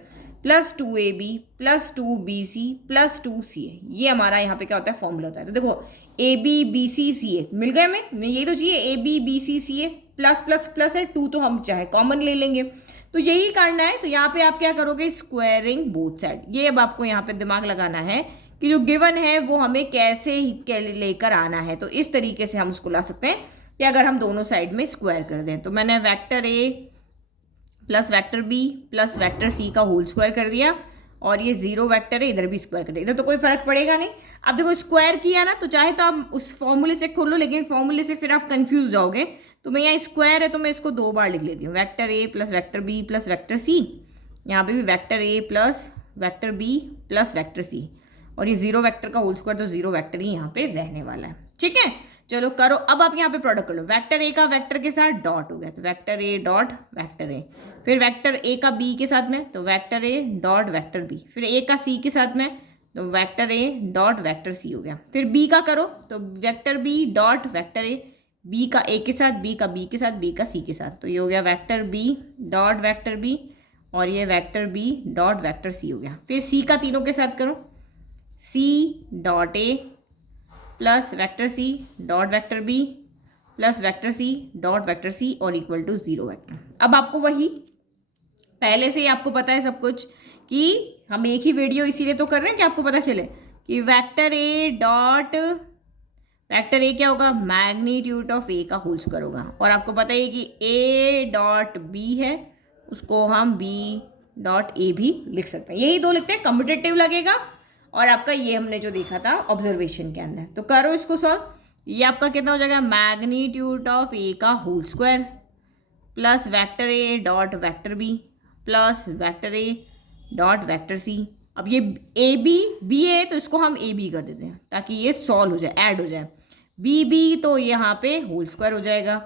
plus 2ab plus 2bc plus 2ca, ये हमारा यहाँ पे क्या होता है, फॉर्मूला होता है। तो देखो ab bc ca मिल गए हमें, ये तो चाहिए ab bc ca, plus plus plus है 2 तो हम चाहे कॉमन ले लेंगे, तो यही करना है। तो यहाँ पे आप क्या करोगे, स्क्वायरिंग बोथ साइड, ये अब आपको यहाँ पे दिमाग लगाना है कि जो गिवन है वो हमें कैसे लेकर आना है। तो इस तरीके से हम उसको ला सकते हैं कि अगर हम दोनों साइड में स्क्वायर कर दें, तो मैंने vector A plus vector B plus vector C का होल स्क्वायर कर दिया और ये 0 वेक्टर है, इधर भी स्क्वायर कर दिया, इधर तो कोई फर्क पड़ेगा नहीं। अब देखो स्क्वायर किया ना, तो चाहे तो आप उस फॉर्मूले से खोलो, लेकिन फॉर्मूले से फिर आप कंफ्यूज जाओगे। तो मैं यहाँ स्क्वायर है तो मैं इसको 2 बार लिख लेती हूँ, vector A plus vector B plus vector C, यहाँ पे भी vector A plus vector B plus vector C, और ये 0 वेक्टर का होल स्क्वायर, तो 0 वेक्टर ही यहाँ पे रहने वाला है। ठीक है, चलो करो। अब आप यहाँ पे प्रोडक्ट कर लो, वेक्टर ए का वेक्टर के साथ डॉट हो गया, तो vector A dot vector A, फिर वेक्टर ए का बी के साथ में तो vector A dot vector B, फिर ए का सी के साथ में तो vector A dot vector C हो गया, फिर बी का करो तो vector B dot vector A, B का ए के साथ, बी का बी के साथ, बी का सी के साथ, तो ये हो गया vector B dot vector B और ये vector B dot vector C हो गया। फिर सी का तीनों के साथ करो, C dot A plus vector C dot vector B plus vector C dot vector C और इक्वल टू 0 वेक्टर। अब आपको वही पहले से ही आपको पता है सब कुछ कि हम एक ही वीडियो इसीलिए तो कर रहे हैं कि आपको पता चले कि वेक्टर ए डॉट वेक्टर ए क्या होगा, मैग्नीट्यूड ऑफ ए का होल स्क्वायर होगा, और आपको पता है कि ए डॉट बी है उसको हम बी डॉट ए भी लिख सकते हैं, यही 2 लिखते हैं, कम्पिटेटिव लगेगा। और आपका ये हमने जो देखा था ऑब्जर्वेशन के अंदर, तो करो इसको सॉल्व। ये आपका कितना हो जाएगा, मैग्नीट्यूड ऑफ ए का whole square plus vector A dot vector B plus vector A dot vector C. अब ये ए बी है तो इसको हम ए बी कर देते हैं ताकि ये सॉल्व हो जाए, ऐड हो जाए। बी तो यहाँ पे होल स्क्वायर हो जाएगा।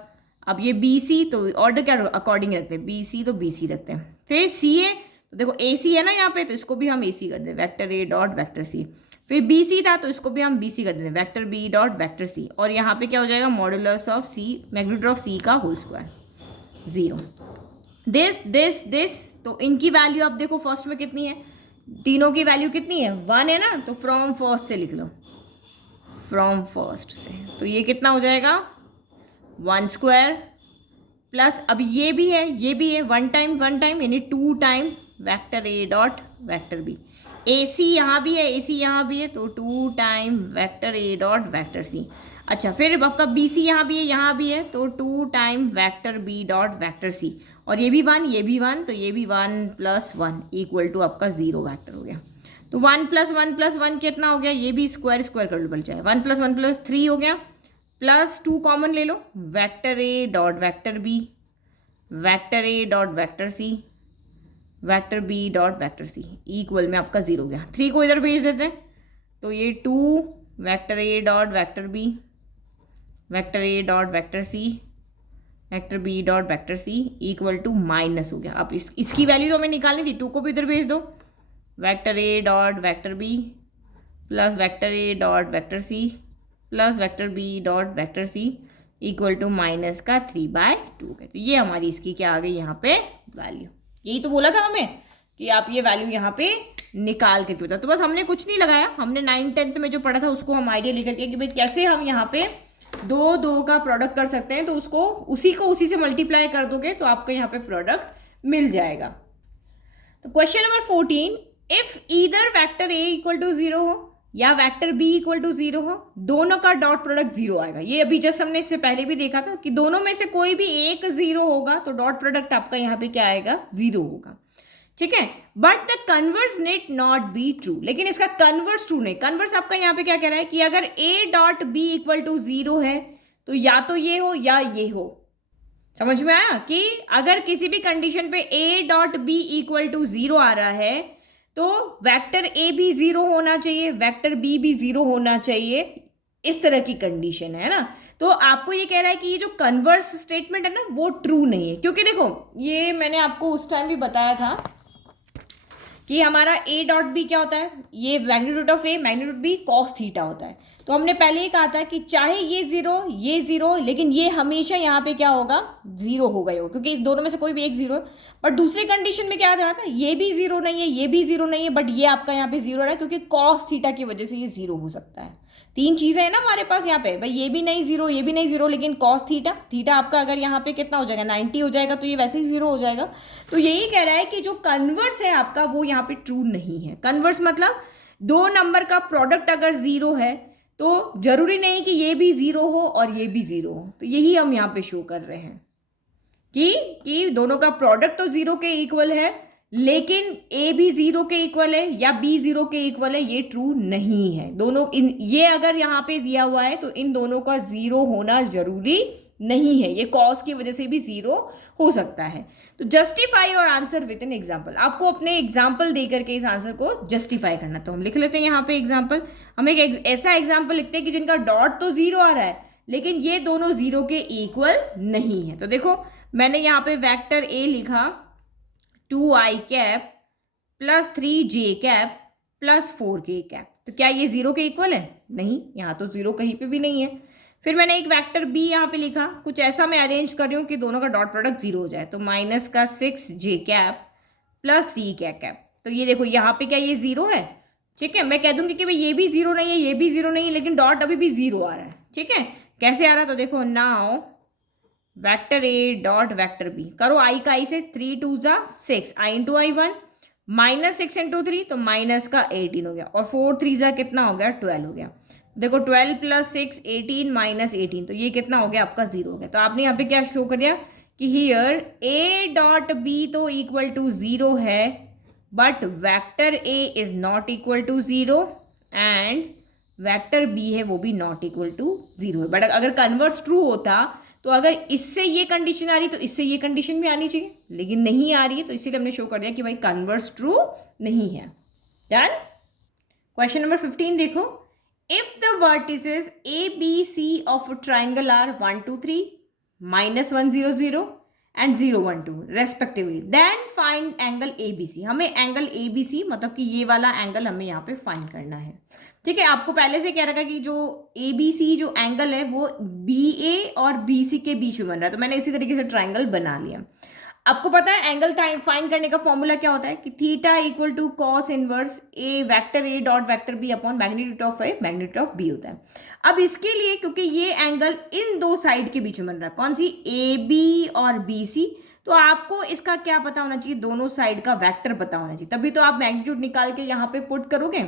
अब ये बी सी, तो ऑर्डर क्या अकॉर्डिंग रखते हैं, बी सी तो बी सी रखते हैं। फिर सी ए, तो देखो ए सी है ना यहाँ पे, तो इसको भी हम ए सी कर दें, vector A dot vector C. फिर बी सी था तो इसको भी हम बी सी कर दें, vector B dot vector C. और यहाँ पे क्या हो जाएगा, modulus of C, magnitude of C का होल स्क्वायर, 0। दिस तो इनकी वैल्यू अब देखो फर्स्ट में कितनी है, तीनों की वैल्यू कितनी है, 1 है ना, तो फ्रॉम फर्स्ट से लिख लो, फ्रॉम फर्स्ट से, तो ये कितना हो जाएगा 1 स्क्वायर प्लस, अब ये भी है ये भी है, 1 टाइम यानी 2 time vector A dot vector B. A C यहाँ भी है, ए सी यहाँ भी है, तो 2 time vector A dot vector C. अच्छा, फिर आपका बी सी यहाँ भी है, तो 2 time vector B dot vector C. और ये भी 1 ये भी 1, तो ये भी 1 प्लस 1 इक्वल टू आपका 0 वेक्टर हो गया। तो 1 प्लस 1 प्लस 1 कितना हो गया, ये भी स्क्वायर कर लो बल जाए, 1 प्लस 3 हो गया, प्लस 2 कॉमन ले लो, vector A dot vector B, vector A dot vector C, vector B dot vector C equal में आपका 0 हो गया। 3 को इधर भेज देते हैं, तो ये 2 vector A dot vector B, vector A dot vector C, vector B dot vector C equal to minus हो गया। अब इसकी वैल्यू तो हमें निकालनी थी, 2 को भी इधर भेज दो, vector A dot vector B plus vector A dot vector C plus vector B dot vector C equal to minus का 3/2 है। तो ये हमारी इसकी क्या आ गई यहाँ पे वैल्यू। यही तो बोला था हमें कि आप ये वैल्यू यहाँ पे निकाल करके बताओ। तो बस हमने कुछ नहीं लगाया, हमने 9th-10th में जो पढ़ा था उसको हम आइडिया लेकर के कि भाई कैसे हम यहाँ पे दो का प्रोडक्ट कर सकते हैं। तो उसको उसी से मल्टीप्लाई कर दोगे तो आपको यहाँ पे प्रोडक्ट मिल जाएगा। तो question number 14, if either vector A equal to 0 हो या वेक्टर बी इक्वल टू 0 हो, दोनों का डॉट प्रोडक्ट 0 आएगा। ये अभी जस्ट हमने इससे पहले भी देखा था कि दोनों में से कोई भी एक 0 होगा तो डॉट प्रोडक्ट आपका यहाँ पे क्या आएगा, 0 होगा। ठीक है, but the converse need not be true, लेकिन इसका कन्वर्स ट्रू नहीं। कन्वर्स आपका यहाँ पे क्या कह रहा है कि अगर A dot B equal to 0 है तो या तो ये हो या ये हो। समझ में आया कि अगर किसी भी कंडीशन पे A dot B equal to 0 आ रहा है तो वेक्टर ए भी 0 होना चाहिए, वेक्टर बी भी 0 होना चाहिए, इस तरह की कंडीशन है ना। तो आपको ये कह रहा है कि ये जो कन्वर्स स्टेटमेंट है ना वो ट्रू नहीं है, क्योंकि देखो ये मैंने आपको उस टाइम भी बताया था कि हमारा ए डॉट बी क्या होता है, ये magnitude of A magnitude B cos theta होता है। तो हमने पहले ही कहा था कि चाहे ये 0 लेकिन ये हमेशा यहाँ पे क्या होगा, 0 होगा ही होगा, क्योंकि इस दोनों में से कोई भी एक 0 है। पर दूसरी कंडीशन में क्या आ जाता है, ये भी 0 नहीं है ये भी 0 नहीं है, बट ये आपका यहाँ पे 0 है क्योंकि कॉस थीटा की वजह से ये 0 हो सकता है। 3 चीज़ें हैं ना हमारे पास यहाँ पे, भाई ये भी नहीं 0 ये भी नहीं 0, लेकिन कॉस थीटा आपका अगर यहाँ पे कितना हो जाएगा 90 हो जाएगा, तो ये वैसे ही 0 हो जाएगा। तो यही कह रहा है कि जो कन्वर्स है आपका वो यहाँ पे ट्रू नहीं है। कन्वर्स मतलब 2 नंबर का प्रोडक्ट अगर 0 है तो जरूरी नहीं कि ये भी 0 हो और ये भी 0 हो। तो यही हम यहाँ पे शो कर रहे हैं कि दोनों का प्रोडक्ट तो 0 के इक्वल है, लेकिन ए भी 0 के इक्वल है या बी 0 के इक्वल है, ये ट्रू नहीं है। दोनों ये अगर यहाँ पे दिया हुआ है तो इन दोनों का 0 होना जरूरी नहीं है, ये कॉस की वजह से भी 0 हो सकता है। तो जस्टिफाई और आंसर विद एन एग्जाम्पल, आपको अपने एग्जाम्पल दे करके इस आंसर को जस्टिफाई करना। तो हम लिख लेते हैं यहाँ पे एग्जाम्पल। हम एक ऐसा एग्जाम्पल लिखते हैं कि जिनका डॉट तो 0 आ रहा है लेकिन ये दोनों 0 के इक्वल नहीं है। तो देखो मैंने यहाँ पे वेक्टर ए लिखा 2i cap plus 3j cap plus 4k cap, तो क्या ये 0 के इक्वल है? नहीं, यहाँ तो 0 कहीं पे भी नहीं है। फिर मैंने एक वेक्टर बी यहाँ पे लिखा, कुछ ऐसा मैं अरेंज कर रही हूँ कि दोनों का डॉट प्रोडक्ट 0 हो जाए, तो माइनस का 6j cap plus 3k cap. तो ये देखो यहाँ पे क्या ये 0 है, ठीक है। मैं कह दूंगी कि भाई ये भी 0 नहीं है ये भी 0 नहीं है, लेकिन डॉट अभी भी 0 आ रहा है, ठीक है। कैसे आ रहा है तो देखो, now vector A dot vector B, करो आई का आई से, 3 2 6 i into I 1 minus 6 into 3, तो माइनस का 18 हो गया, और 4 3 कितना हो गया 12 हो गया। देखो 12 प्लस 6 18 माइनस 18, तो ये कितना हो गया आपका 0 हो गया। तो आपने यहाँ पे क्या शो कर दिया कि हियर ए डॉट बी तो इक्वल टू 0 है, but vector A is not equal to 0 and vector B है वो भी नॉट इक्वल टू 0 है। बट अगर कन्वर्स ट्रू होता तो अगर इससे ये कंडीशन आ रही तो इससे ये कंडीशन भी आनी चाहिए, लेकिन नहीं आ रही है, तो इसीलिए हमने शो कर दिया कि भाई कन्वर्स ट्रू नहीं है। डन। क्वेश्चन नंबर 15 देखो, if the vertices A B C of a triangle are 1 2 3 -100 and 012 respectively. Then find angle ABC। हमें एंगल ABC मतलब कि ये वाला एंगल हमें यहाँ पे फाइंड करना है। ठीक है, आपको पहले से क्या रखा कि जो ABC जो एंगल है वो BA और BC के बीच में बन रहा है, तो मैंने इसी तरीके से ट्राइंगल बना लिया। आपको पता है एंगल फाइंड करने का फॉर्मूला क्या होता है कि theta equal to cos inverse A vector A dot vector B upon magnitude of A magnitude of B होता है। अब इसके लिए क्योंकि ये एंगल इन दो साइड के बीच में बन रहा है, कौन सी, ए बी और बी सी, तो आपको इसका क्या पता होना चाहिए, दोनों साइड का वेक्टर पता होना चाहिए, तभी तो आप मैग्नीट्यूड निकाल के यहाँ पे पुट करोगे।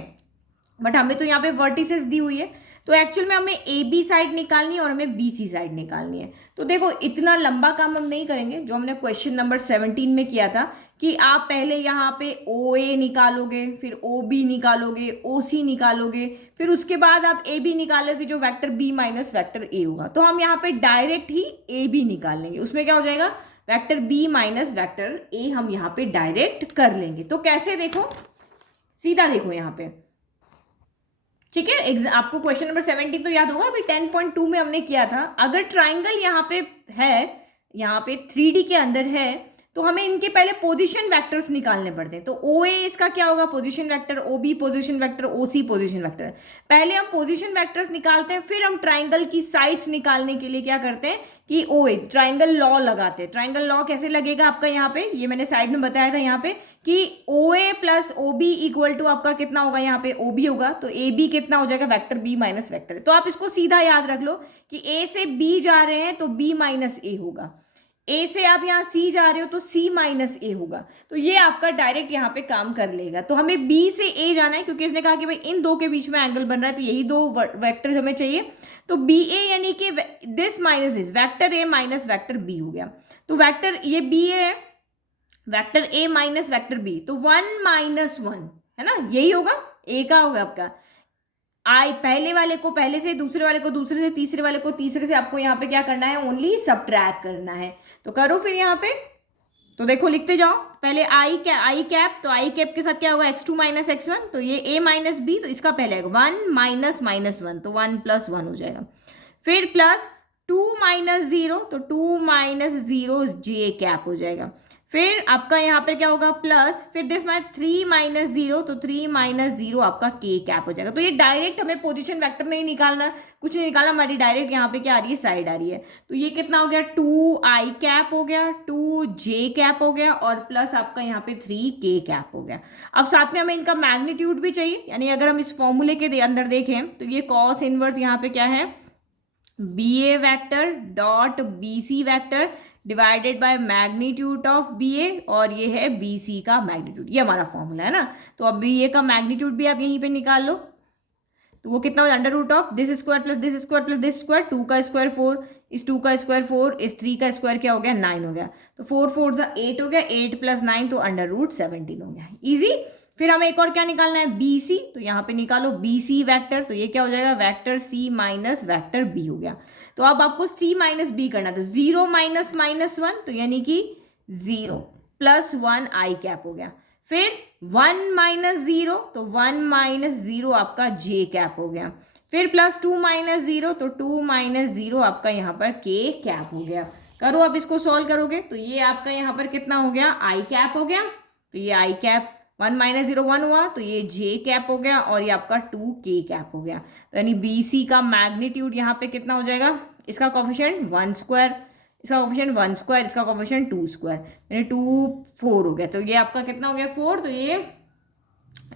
बट हमें तो यहाँ पे वर्टिसेस दी हुई है, तो एक्चुअल में हमें ए बी साइड निकालनी है और हमें बी सी साइड निकालनी है। तो देखो इतना लंबा काम हम नहीं करेंगे जो हमने क्वेश्चन नंबर 17 में किया था कि आप पहले यहाँ पे ओ ए निकालोगे, फिर ओ बी निकालोगे, ओ सी निकालोगे, फिर उसके बाद आप ए बी निकालोगे जो vector B minus vector A होगा। तो हम यहाँ पे डायरेक्ट ही ए बी निकाल लेंगे, उसमें क्या हो जाएगा, vector B minus vector A हम यहाँ पे डायरेक्ट कर लेंगे। तो कैसे, देखो सीधा देखो यहाँ पे, ठीक है। आपको क्वेश्चन नंबर 17 तो याद होगा, अभी 10.2 में हमने किया था। अगर ट्राइंगल यहाँ पे है, यहाँ पे 3D के अंदर है, तो हमें इनके पहले पोजीशन वेक्टर्स निकालने पड़ते हैं। तो ओ ए इसका क्या होगा, position vector, O B position vector, O C position vector. पहले हम पोजीशन वेक्टर्स निकालते हैं, फिर हम ट्राइंगल की साइड्स निकालने के लिए क्या करते हैं कि ओ ए ट्राइंगल लॉ लगाते हैं। ट्राइंगल लॉ कैसे लगेगा आपका, यहाँ पे ये मैंने साइड में बताया था यहाँ पे कि O A plus O B equal to आपका कितना होगा, यहाँ पे ओ बी होगा, तो ए बी कितना हो जाएगा, वेक्टर बी माइनस वेक्टर। तो आप इसको सीधा याद रख लो कि ए से बी जा रहे हैं तो बी माइनस ए होगा, ए से आप यहाँ सी जा रहे हो तो सी माइनस ए होगा। तो ये आपका डायरेक्ट यहाँ पे काम कर लेगा। तो हमें बी से ए जाना है क्योंकि इसने कहा कि भाई इन दो के बीच में एंगल बन रहा है, तो यही दो वेक्टर्स हमें चाहिए। तो बी ए यानी कि this minus this, vector A minus vector B हो गया। तो वेक्टर ये बी है, vector A minus vector B, तो 1 माइनस 1 है ना, यही होगा, ए का होगा आपका। आई पहले वाले को पहले से, दूसरे वाले को दूसरे से, तीसरे वाले को तीसरे से, आपको यहाँ पे क्या करना है, ओनली सबट्रैक्ट करना है। तो करो फिर यहाँ पे, तो देखो लिखते जाओ, पहले आई कैप, तो आई कैप के साथ क्या होगा, x2 माइनस x1, तो ये a माइनस बी, तो इसका पहले आएगा 1 माइनस माइनस 1, तो 1 प्लस 1 हो जाएगा। फिर प्लस 2 माइनस 0, तो 2 माइनस 0 जे कैप हो जाएगा। फिर आपका यहाँ पर क्या होगा, प्लस, फिर दिस माइ 3 माइनस 0, तो 3 माइनस 0 आपका के कैप हो जाएगा। तो ये डायरेक्ट हमें पोजीशन वेक्टर नहीं निकालना, कुछ नहीं निकालना, हमारी डायरेक्ट यहाँ पे क्या आ रही है, साइड आ रही है। तो ये कितना हो गया, 2 आई कैप हो गया, 2 जे कैप हो गया, और प्लस आपका यहाँ पे 3 के कैप हो गया। अब साथ में हमें इनका मैग्नीट्यूड भी चाहिए, यानी अगर हम इस फॉर्मूले के अंदर देखें तो ये कॉस इनवर्स यहाँ पे क्या है, B A vector dot B C vector divided by magnitude of B A, और ये है बी सी का मैग्नीट्यूड, ये हमारा फॉर्मूला है ना। तो अब बी ए का मैग्नीट्यूड भी आप यहीं पे निकाल लो, तो वो कितना हो, under root of this square plus this square plus this square, 2 का स्क्वायर 4, इस 2 का स्क्वायर 4, इस 3 का स्क्वायर क्या हो गया, 9 हो गया। तो 4 4 8 हो गया, 8 प्लस 9 तो अंडर रूट 17 हो गया, ईजी। फिर हमें एक और क्या निकालना है, बी सी, तो यहाँ पे निकालो बी सी वैक्टर, तो ये क्या हो जाएगा, vector C minus vector B हो गया। तो अब आपको सी माइनस बी करना, तो 0 माइनस माइनस 1, तो यानी कि 0 प्लस 1 आई कैप हो गया। फिर 1 माइनस 0, तो 1 माइनस 0 आपका जे कैप हो गया। फिर प्लस 2 माइनस 0, तो 2 माइनस 0 आपका यहाँ पर के कैप हो गया। करो अब इसको सॉल्व करोगे तो ये आपका यहाँ पर कितना हो गया, आई कैप हो गया, तो ये आई कैप 1 माइनस 0 1 हुआ, तो ये जे कैप हो गया, और ये आपका 2 के कैप हो गया। तो यानी बी सी का मैग्नीट्यूड यहाँ पे कितना हो जाएगा, इसका कोफिशिएंट 1 स्क्वायर, इसका कोफिशिएंट 1 स्क्वायर, इसका कोफिशिएंट 2 स्क्वायर, यानी 2 4 हो गया। तो ये आपका कितना हो गया, 4, तो ये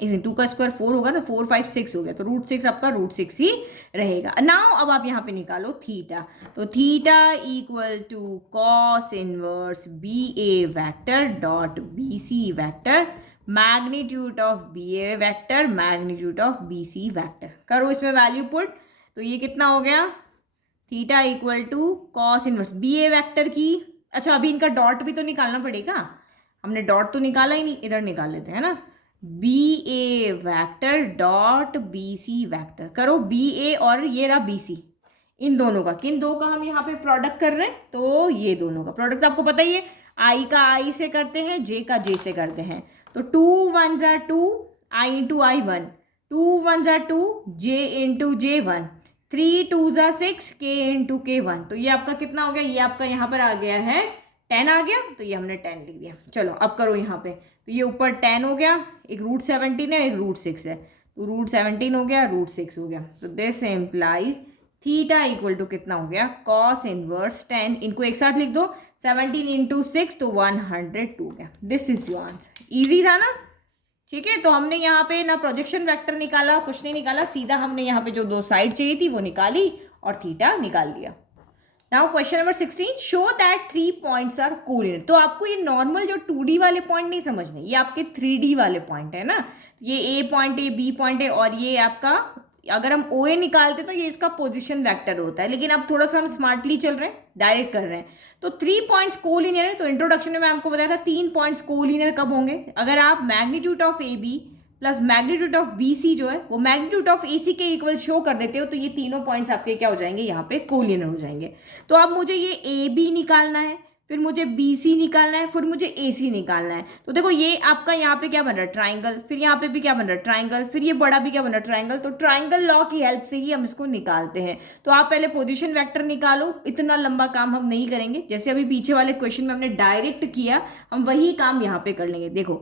इस 2 का स्क्वायर 4 होगा, तो 4 5 6 हो गया, तो रूट 6 आपका रूट 6 ही रहेगा। नाउ अब आप यहाँ पे निकालो थीटा, तो theta equal to cos inverse B A vector dot B C vector magnitude of B A vector magnitude of B C vector. करो इसमें वैल्यू पुट, तो ये कितना हो गया, theta equal to cos inverse B A vector की, अच्छा अभी इनका डॉट भी तो निकालना पड़ेगा, हमने डॉट तो निकाला ही नहीं, इधर निकाल लेते हैं ना, B A vector dot B C vector. करो बी ए और ये रहा बी सी, इन दोनों का, किन दो का हम यहाँ पे प्रोडक्ट कर रहे हैं, तो ये दोनों का प्रोडक्ट आपको पता ही है, आई का आई से करते हैं, जे का जे से करते हैं। तो 2 1 2, आई इंटू आई 1, 2 1 2, जे इंटू जे 1, 3 2 ज़ा 6 k इंटू के 1, तो ये आपका कितना हो गया, ये आपका यहाँ पर आ गया है 10 आ गया, तो ये हमने 10 लिख दिया। चलो अब करो यहाँ पे, तो ये ऊपर 10 हो गया, एक रूट 17 है, एक रूट 6 है, तो रूट 17 हो गया, रूट 6 हो गया, तो this implies theta equal to कितना हो गया, कॉस इनवर्स 10, इनको एक साथ लिख दो, 17 इंटू 6 तो 102 गया। This is your answer. Easy था ना, ठीक है। तो हमने यहाँ पे ना प्रोजेक्शन वेक्टर निकाला, कुछ नहीं निकाला, सीधा हमने यहाँ पे जो दो साइड चाहिए थी वो निकाली और थीटा निकाल लिया। Now question number 16, show that 3 points are collinear. तो आपको ये नॉर्मल जो 2D वाले पॉइंट नहीं समझने, ये आपके 3D वाले पॉइंट है ना, ये ए पॉइंट है, बी पॉइंट है, और ये आपका अगर हम ओ ए निकालते तो ये इसका पोजीशन वेक्टर होता है, लेकिन अब थोड़ा सा हम स्मार्टली चल रहे हैं, डायरेक्ट कर रहे हैं। तो 3 पॉइंट्स कोलिनियर है, तो इंट्रोडक्शन में मैं आपको बताया था 3 पॉइंट्स कोलिनियर कब होंगे, अगर आप magnitude of A B plus magnitude of B C जो है वो मैग्नीट्यूड ऑफ ए सी के इक्वल शो कर देते हो, तो ये तीनों पॉइंट्स आपके क्या हो जाएंगे, यहाँ पे कोलिनियर हो जाएंगे। तो अब मुझे ये ए बी निकालना है, फिर मुझे बी सी निकालना है, फिर मुझे ए सी निकालना है। तो देखो ये आपका यहाँ पे क्या बन रहा है, ट्राइंगल, फिर यहाँ पे भी क्या बन रहा है, ट्राइंगल, फिर ये बड़ा भी क्या बन रहा है, ट्राइंगल। तो ट्राइंगल लॉ की हेल्प से ही हम इसको निकालते हैं। तो आप पहले पोजीशन वेक्टर निकालो, इतना लंबा काम हम नहीं करेंगे, जैसे अभी पीछे वाले क्वेश्चन में हमने डायरेक्ट किया, हम वही काम यहाँ पे कर लेंगे। देखो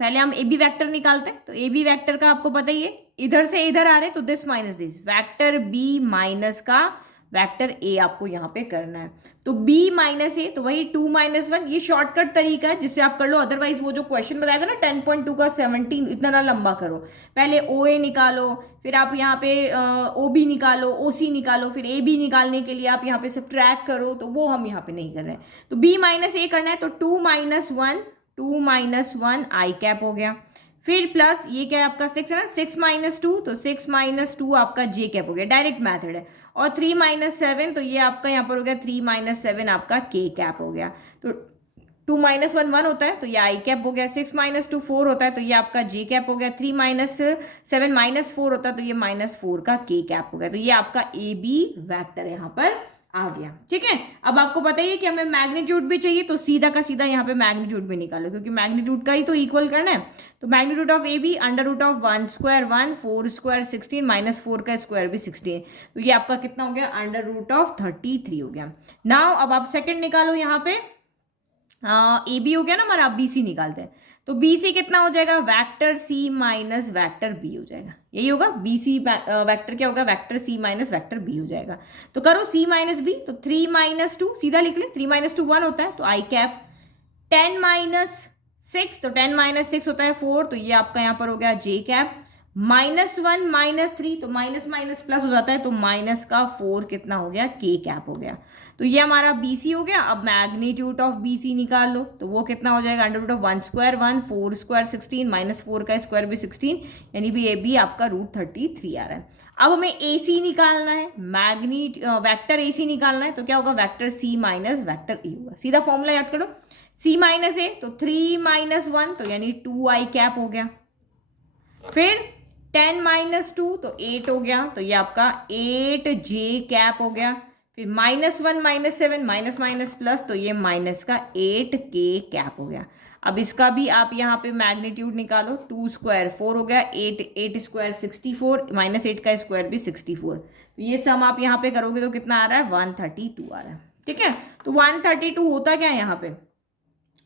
पहले हम ए बी वैक्टर निकालते हैं। तो ए बी वैक्टर का आपको पता ही है, इधर से इधर आ रहे, तो this minus this, vector B minus का वैक्टर ए आपको यहाँ पे करना है। तो b माइनस ए, तो वही 2 माइनस 1, ये शॉर्टकट तरीका है जिससे आप कर लो। अदरवाइज वो जो क्वेश्चन बताया था ना 10.2 का 17, इतना ना लंबा करो। पहले ओ ए निकालो, फिर आप यहाँ पे ओ बी निकालो, ओ सी निकालो, फिर ए बी निकालने के लिए आप यहाँ पे सब्ट्रैक्ट करो, तो वो हम यहाँ पे नहीं कर रहे हैं। तो b माइनस ए करना है, तो 2 माइनस 1 आई कैप हो गया, फिर प्लस ये क्या है आपका 6 है ना, 6 माइनस 2, तो 6 माइनस 2 आपका जे कैप हो गया, डायरेक्ट मैथड है। और 3 माइनस 7, तो ये आपका यहाँ पर हो गया 3 माइनस 7 आपका के कैप हो गया। तो 2 माइनस 1 1 होता है, तो ये आई कैप हो गया। 6 माइनस 2 4 होता है, तो ये आपका जे कैप हो गया। 3 माइनस 7 माइनस 4 होता है, तो ये माइनस 4 का के कैप हो गया। तो ये आपका ए बी वैक्टर यहाँ पर आ गया, ठीक है। अब आपको पता ही है कि हमें मैग्नीट्यूड भी चाहिए, तो सीधा का सीधा यहाँ पे मैग्नीट्यूड भी निकालो, क्योंकि मैग्नीट्यूड का ही तो इक्वल करना है। तो magnitude of A B under root of 1 square 1, 4 square 16, minus 4 का स्क्वायर भी 16, तो ये आपका कितना हो गया, अंडर रूट ऑफ 33 हो गया। नाउ अब आप सेकंड निकालो, यहाँ पे ए बी हो गया ना हमारा, अब बी सी निकालते हैं। तो बी सी कितना हो जाएगा, vector C minus vector B हो जाएगा, यही होगा। बी सी वैक्टर क्या होगा, vector C minus vector B हो जाएगा। तो करो सी माइनस बी, तो 3 माइनस 2 सीधा लिख ले, 3 माइनस 2 1 होता है, तो आई कैप। 10 माइनस 6, तो 10 माइनस 6 होता है 4, तो ये आपका यहाँ पर हो गया जे कैप। माइनस 1 माइनस 3, तो माइनस माइनस प्लस हो जाता है, तो माइनस का 4 कितना हो गया, के कैप हो गया। तो ये हमारा बी सी हो गया। अब मैग्नीट्यूड ऑफ बी सी निकाल लो, तो वो कितना हो जाएगा, under root of 1 square 1, 4 square 16, minus 4 का स्क्वायर भी 16, यानी भी ए बी आपका रूट 33 आ रहा है। अब हमें ए सी निकालना है, वैक्टर ए सी निकालना है, तो क्या होगा, vector C minus vector A होगा। सीधा फॉर्मूला याद करो, सी माइनस ए, तो 3 माइनस 1, तो यानी 2 आई कैप हो गया। फिर 10 माइनस 2, तो 8 हो गया, तो ये आपका 8 जे कैप हो गया। फिर minus 1 minus 7, minus minus plus, तो ये माइनस का 8 के कैप हो गया। अब इसका भी आप यहाँ पे मैग्नीट्यूड निकालो, 2 स्क्वायर 4 हो गया, 8 स्क्वायर 64, माइनस 8 का स्क्वायर भी 64, तो ये सम आप यहाँ पे करोगे तो कितना आ रहा है, 132 आ रहा है, ठीक है। तो 132 होता क्या है यहाँ पे,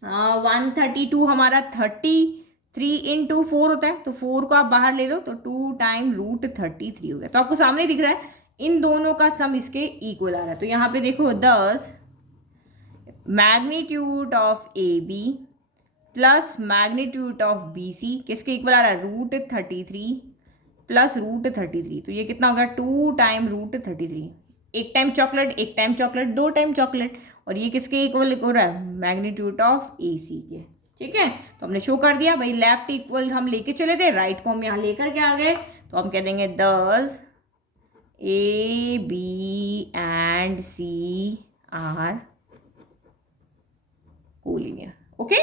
132 हमारा 33 इंटू 4 होता है, तो 4 को आप बाहर ले लो, तो 2 टाइम रूट 33 हो गया। तो आपको सामने दिख रहा है इन दोनों का सम इसके इक्वल आ रहा है। तो यहाँ पे देखो, thus magnitude of A B plus magnitude of B C किसके इक्वल आ रहा है, रूट 33 प्लस रूट 33, तो ये कितना होगा, 2 टाइम रूट 33। एक टाइम चॉकलेट, एक टाइम चॉकलेट, 2 टाइम चॉकलेट, और ये किसके इक्वल हो रहा है, मैग्नीट्यूड ऑफ ए सी के, ठीक है। तो हमने शो कर दिया भाई, लेफ्ट इक्वल हम लेके चले थे, राइट को हम यहाँ लेकर के आ गए, तो हम कह देंगे thus A B and C are collinear, okay.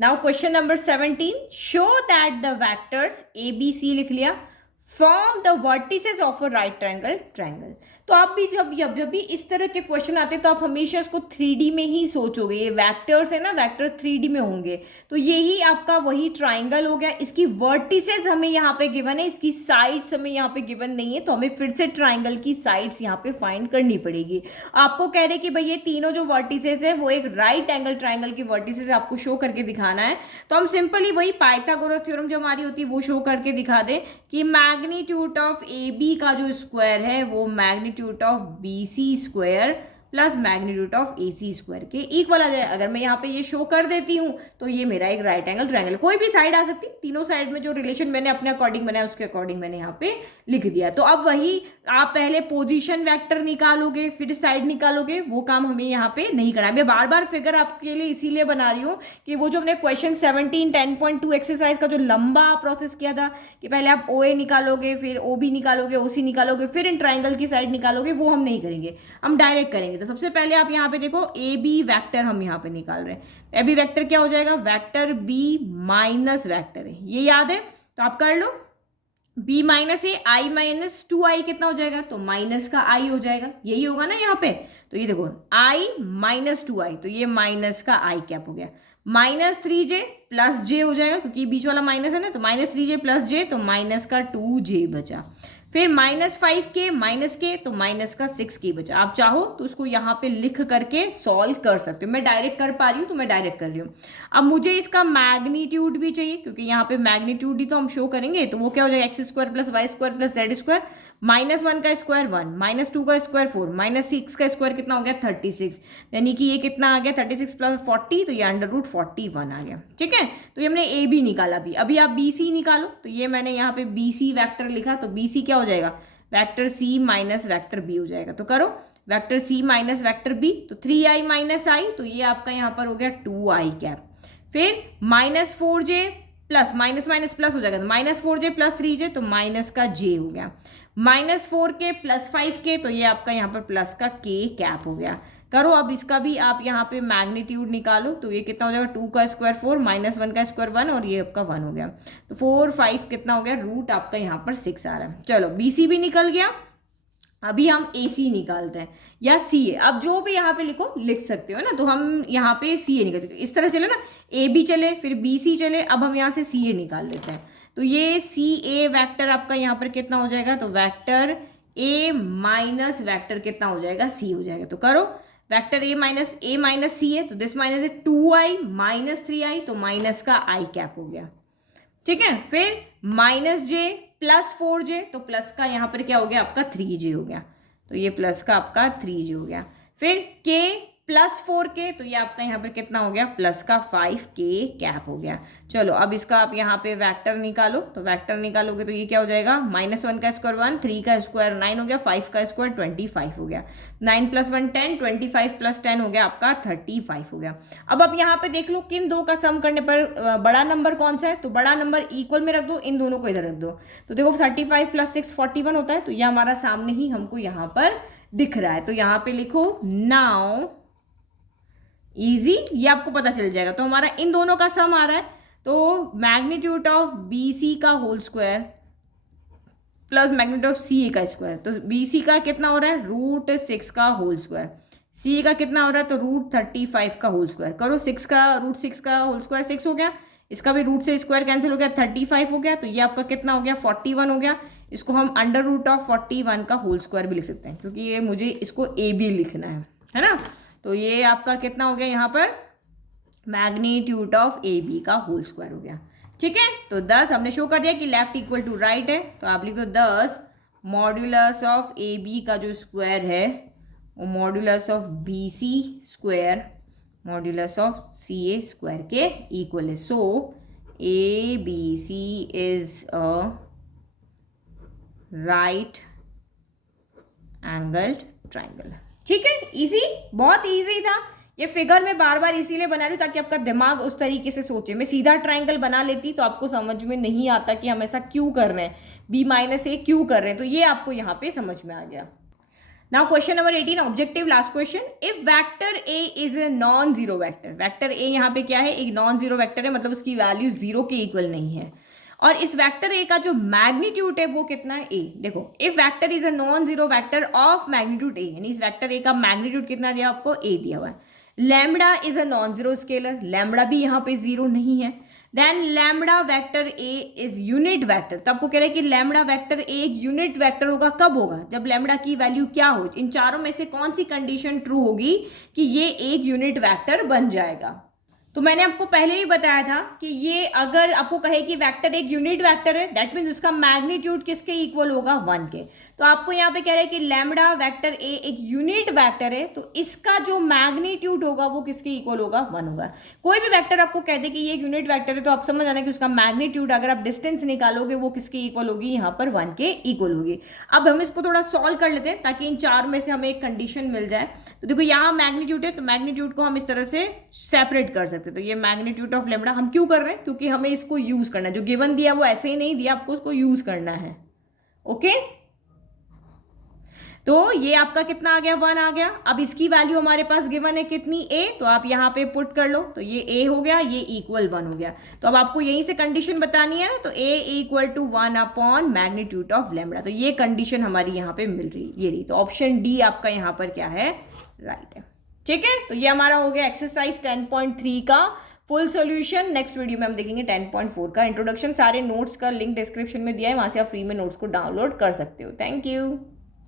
Now question number 17, show that the vectors A B C लिख लिया, from the vertices of a right triangle. तो आप भी जब भी इस तरह के क्वेश्चन आते हैं तो आप हमेशा इसको 3D में ही सोचोगे। ये वेक्टर्स है ना, वेक्टर 3D में होंगे। तो यही आपका वही ट्राइंगल हो गया। इसकी वर्टिसेस हमें यहाँ पे गिवन है, इसकी साइड्स हमें यहाँ पे गिवन नहीं है, तो हमें फिर से ट्राइंगल की साइड्स यहाँ पे फाइंड करनी पड़ेगी। आपको कह रहे कि भाई ये तीनों जो वर्टिसेस है वो एक राइट एंगल ट्राइंगल की वर्टिसेस आपको शो करके दिखाना है। तो हम सिंपली वही पाइथागोरस थ्योरम जो हमारी होती है वो शो करके दिखा दे कि मैग्नीट्यूड ऑफ ए बी का जो स्क्वायर है वो magnitude of B C square plus magnitude of A C square के इक्वल आ जाए। अगर मैं यहाँ पे ये शो कर देती हूँ तो ये मेरा एक राइट एंगल ट्रायंगल, कोई भी साइड आ सकती, तीनों साइड में जो रिलेशन मैंने अपने अकॉर्डिंग बनाया उसके अकॉर्डिंग मैंने यहाँ पे लिख दिया। तो अब वही आप पहले पोजीशन वेक्टर निकालोगे फिर साइड निकालोगे, वो काम हमें यहाँ पे नहीं करना है। मैं बार बार फिगर आपके लिए इसीलिए बना रही हूँ कि वो जो हमने क्वेश्चन 17 10.2 एक्सरसाइज का जो लंबा प्रोसेस किया था कि पहले आप ओ ए निकालोगे फिर ओ बी निकालोगे ओ सी निकालोगे फिर इन ट्राइंगल की साइड निकालोगे, वो हम नहीं करेंगे, हम डायरेक्ट करेंगे। तो सबसे पहले आप यहाँ पे देखो ए बी वैक्टर हम यहाँ पे निकाल रहे हैं। ए बी वैक्टर क्या हो जाएगा, वैक्टर बी माइनस वैक्टर है, ये याद है तो आप कर लो। b माइनस ए आई माइनस 2i कितना हो जाएगा, तो माइनस का i हो जाएगा, यही होगा ना यहाँ पे। तो ये देखो i माइनस 2i, तो ये माइनस का i कैप हो गया। माइनस 3j प्लस j हो जाएगा क्योंकि बीच वाला माइनस है ना, तो माइनस 3j प्लस j, तो माइनस का 2j बचा। फिर माइनस 5k माइनस के, तो माइनस का 6k बचा। आप चाहो तो उसको यहाँ पे लिख करके सॉल्व कर सकते हो, मैं डायरेक्ट कर पा रही हूँ तो मैं डायरेक्ट कर रही हूँ। अब मुझे इसका मैग्नीट्यूड भी चाहिए क्योंकि यहाँ पे मैग्नीट्यूड ही तो हम शो करेंगे, तो वो क्या हो जाएगा x square plus y square plus z square, minus 1 का स्क्वायर 1, माइनस 2 का स्क्वायर 4, माइनस 6 का स्क्वायर कितना हो गया 36, यानी कि ये कितना आ गया 36 प्लस 40, तो ये अंडर रूट 41 आ गया। ठीक है, तो ये हमने ए बी निकाला। भी अभी आप बी सी निकालो, तो ये मैंने यहाँ पे बी सी वैक्टर लिखा, तो बी सी क्या हो जाएगा, vector C minus vector B हो जाएगा। तो करो vector C minus vector B, तो 3i माइनस आई, तो ये आपका यहाँ पर हो गया 2i कैप। फिर minus 4j plus minus minus plus हो जाएगा, तो माइनस 4j प्लस 3j, तो माइनस का j हो गया। माइनस 4k प्लस 5k, तो ये आपका यहाँ पर प्लस का k कैप हो गया। करो अब इसका भी आप यहाँ पे मैग्नीट्यूड निकालो, तो ये कितना हो जाएगा 2 का स्क्वायर 4 माइनस 1 का स्क्वायर 1 और ये आपका 1 हो गया। तो 4 5 कितना हो गया, रूट आपका यहाँ पर 6 आ रहा है। चलो बी सी भी निकल गया। अभी हम ए सी निकालते हैं या सी ए, अब जो भी यहाँ पे लिखो लिख सकते हो ना। तो हम यहाँ पे सी ए निकालते हैं, इस तरह चले ना, ए बी चले फिर बी सी चले, अब हम यहाँ से सी ए निकाल लेते हैं। तो ये सी ए वैक्टर आपका यहाँ पर कितना हो जाएगा, तो वैक्टर ए माइनस वैक्टर कितना हो जाएगा, सी हो जाएगा। तो करो वैक्टर ए माइनस सी है, तो दिस माइनस है 2i माइनस 3i, तो माइनस का i कैप हो गया। ठीक है, फिर माइनस j प्लस 4j, तो प्लस का यहाँ पर क्या हो गया आपका 3j हो गया, तो ये प्लस का आपका 3j हो गया। फिर k प्लस 4k, तो ये आपका यहाँ पर कितना हो गया, प्लस का 5k कैप हो गया। चलो अब इसका आप यहाँ पे वेक्टर निकालो, तो वेक्टर निकालोगे तो ये क्या हो जाएगा, माइनस 1 का स्क्वायर 1, 3 का स्क्वायर 9 हो गया, 5 का स्क्वायर 25 हो गया, 9 प्लस 1 10, 25 प्लस 10 हो गया आपका 35 हो गया। अब आप यहाँ पे देख लो किन दो का सम करने पर बड़ा नंबर कौन सा है, तो बड़ा नंबर इक्वल में रख दो, इन दोनों को इधर रख दो। तो देखो 35 प्लस 6 41 होता है, तो ये हमारा सामने ही हमको यहाँ पर दिख रहा है। तो यहाँ पे लिखो नाउ इजी, ये आपको पता चल जाएगा। तो हमारा इन दोनों का सम आ रहा है, तो मैग्नीट्यूड ऑफ बी सी का whole square plus magnitude of C A का स्क्वायर, तो बी सी का कितना हो रहा है, रूट 6 का होल स्क्वायर, सी ए का कितना हो रहा है, तो रूट 35 का होल स्क्वायर। करो 6 का रूट 6 का होल स्क्वायर 6 हो गया, इसका भी रूट से स्क्वायर कैंसिल हो गया 35 हो गया, तो ये आपका कितना हो गया 41 हो गया। इसको हम अंडर रूट ऑफ 41 का होल स्क्वायर भी लिख सकते हैं क्योंकि ये मुझे इसको ए बी लिखना है ना। तो ये आपका कितना हो गया यहाँ पर, मैग्नीट्यूड ऑफ ए बी का होल स्क्वायर हो गया। ठीक है, तो 10 हमने शो कर दिया कि लेफ्ट इक्वल टू राइट है, तो आप लिख दो 10 मॉड्यूलस ऑफ ए बी का जो स्क्वायर है वो modulus of B C square modulus of C A square के इक्वल है। So A B C is a right angled triangle. ठीक है, इजी, बहुत इजी था ये फिगर। मैं बार बार इसीलिए बना रही हूँ ताकि आपका दिमाग उस तरीके से सोचे। मैं सीधा ट्राइंगल बना लेती तो आपको समझ में नहीं आता कि हम ऐसा क्यों कर रहे हैं, बी माइनस ए क्यों कर रहे हैं, तो ये आपको यहाँ पे समझ में आ गया। Now question number 18 objective last question, if vector A is a non zero vector, vector A यहाँ पे क्या है, एक नॉन जीरो वेक्टर है, मतलब उसकी वैल्यू जीरो के इक्वल नहीं है, और इस वेक्टर ए का जो मैग्नीट्यूड है वो कितना है, ए। देखो if vector is a non zero vector of magnitude ए, यानी इस वेक्टर ए का मैग्नीट्यूड कितना दिया आपको, ए दिया हुआ है। Lambda is a non zero scalar, lambda भी यहाँ पे जीरो नहीं है। Then lambda vector A is unit vector, तो आपको कह रहे हैं कि लैम्बडा वेक्टर ए एक यूनिट वेक्टर होगा, कब होगा, जब लैम्बडा की वैल्यू क्या हो, इन चारों में से कौन सी कंडीशन ट्रू होगी कि ये एक यूनिट वेक्टर बन जाएगा। तो मैंने आपको पहले ही बताया था कि ये अगर आपको कहे कि वेक्टर एक यूनिट वेक्टर है, दैट मीन्स उसका मैग्नीट्यूड किसके इक्वल होगा, 1 के। तो आपको यहाँ पे कह रहे हैं कि लैम्बडा वेक्टर ए एक यूनिट वेक्टर है, तो इसका जो मैग्नीट्यूड होगा वो किसके इक्वल होगा, 1 होगा। कोई भी वेक्टर आपको कह दे कि ये एक यूनिट वेक्टर है, तो आप समझ आना कि उसका मैग्नीट्यूड अगर आप डिस्टेंस निकालोगे वो किसके इक्वल होगी, यहाँ पर 1 के इक्वल होगी। अब हम इसको थोड़ा सॉल्व कर लेते हैं ताकि इन चार में से हमें एक कंडीशन मिल जाए। तो देखो यहाँ मैग्नीट्यूड है, तो मैग्नीट्यूड को हम इस तरह से सेपरेट कर सकते हैं। तो ये मैग्नीट्यूड ऑफ लैम्बडा हम क्यों कर रहे हैं, क्योंकि हमें इसको यूज करना है, जो गिवन दिया वो ऐसे ही नहीं दिया, आपको उसको यूज करना है। ओके, तो ये आपका कितना आ गया, 1 आ गया। अब इसकी वैल्यू हमारे पास गिवन है कितनी, ए, तो आप यहाँ पे पुट कर लो, तो ये ए हो गया, ये इक्वल 1 हो गया। तो अब आपको यहीं से कंडीशन बतानी है, तो A equal to 1 upon magnitude of lambda, तो ये कंडीशन हमारी यहाँ पे मिल रही, ये रही। तो ऑप्शन डी आपका यहाँ पर क्या है, राइट है। ठीक है, तो ये हमारा हो गया एक्सरसाइज 10.3 का फुल सॉल्यूशन। नेक्स्ट वीडियो में हम देखेंगे 10.4 का इंट्रोडक्शन। सारे नोट्स का लिंक डिस्क्रिप्शन में दिया है, वहां से आप फ्री में नोट्स को डाउनलोड कर सकते हो। Thank you.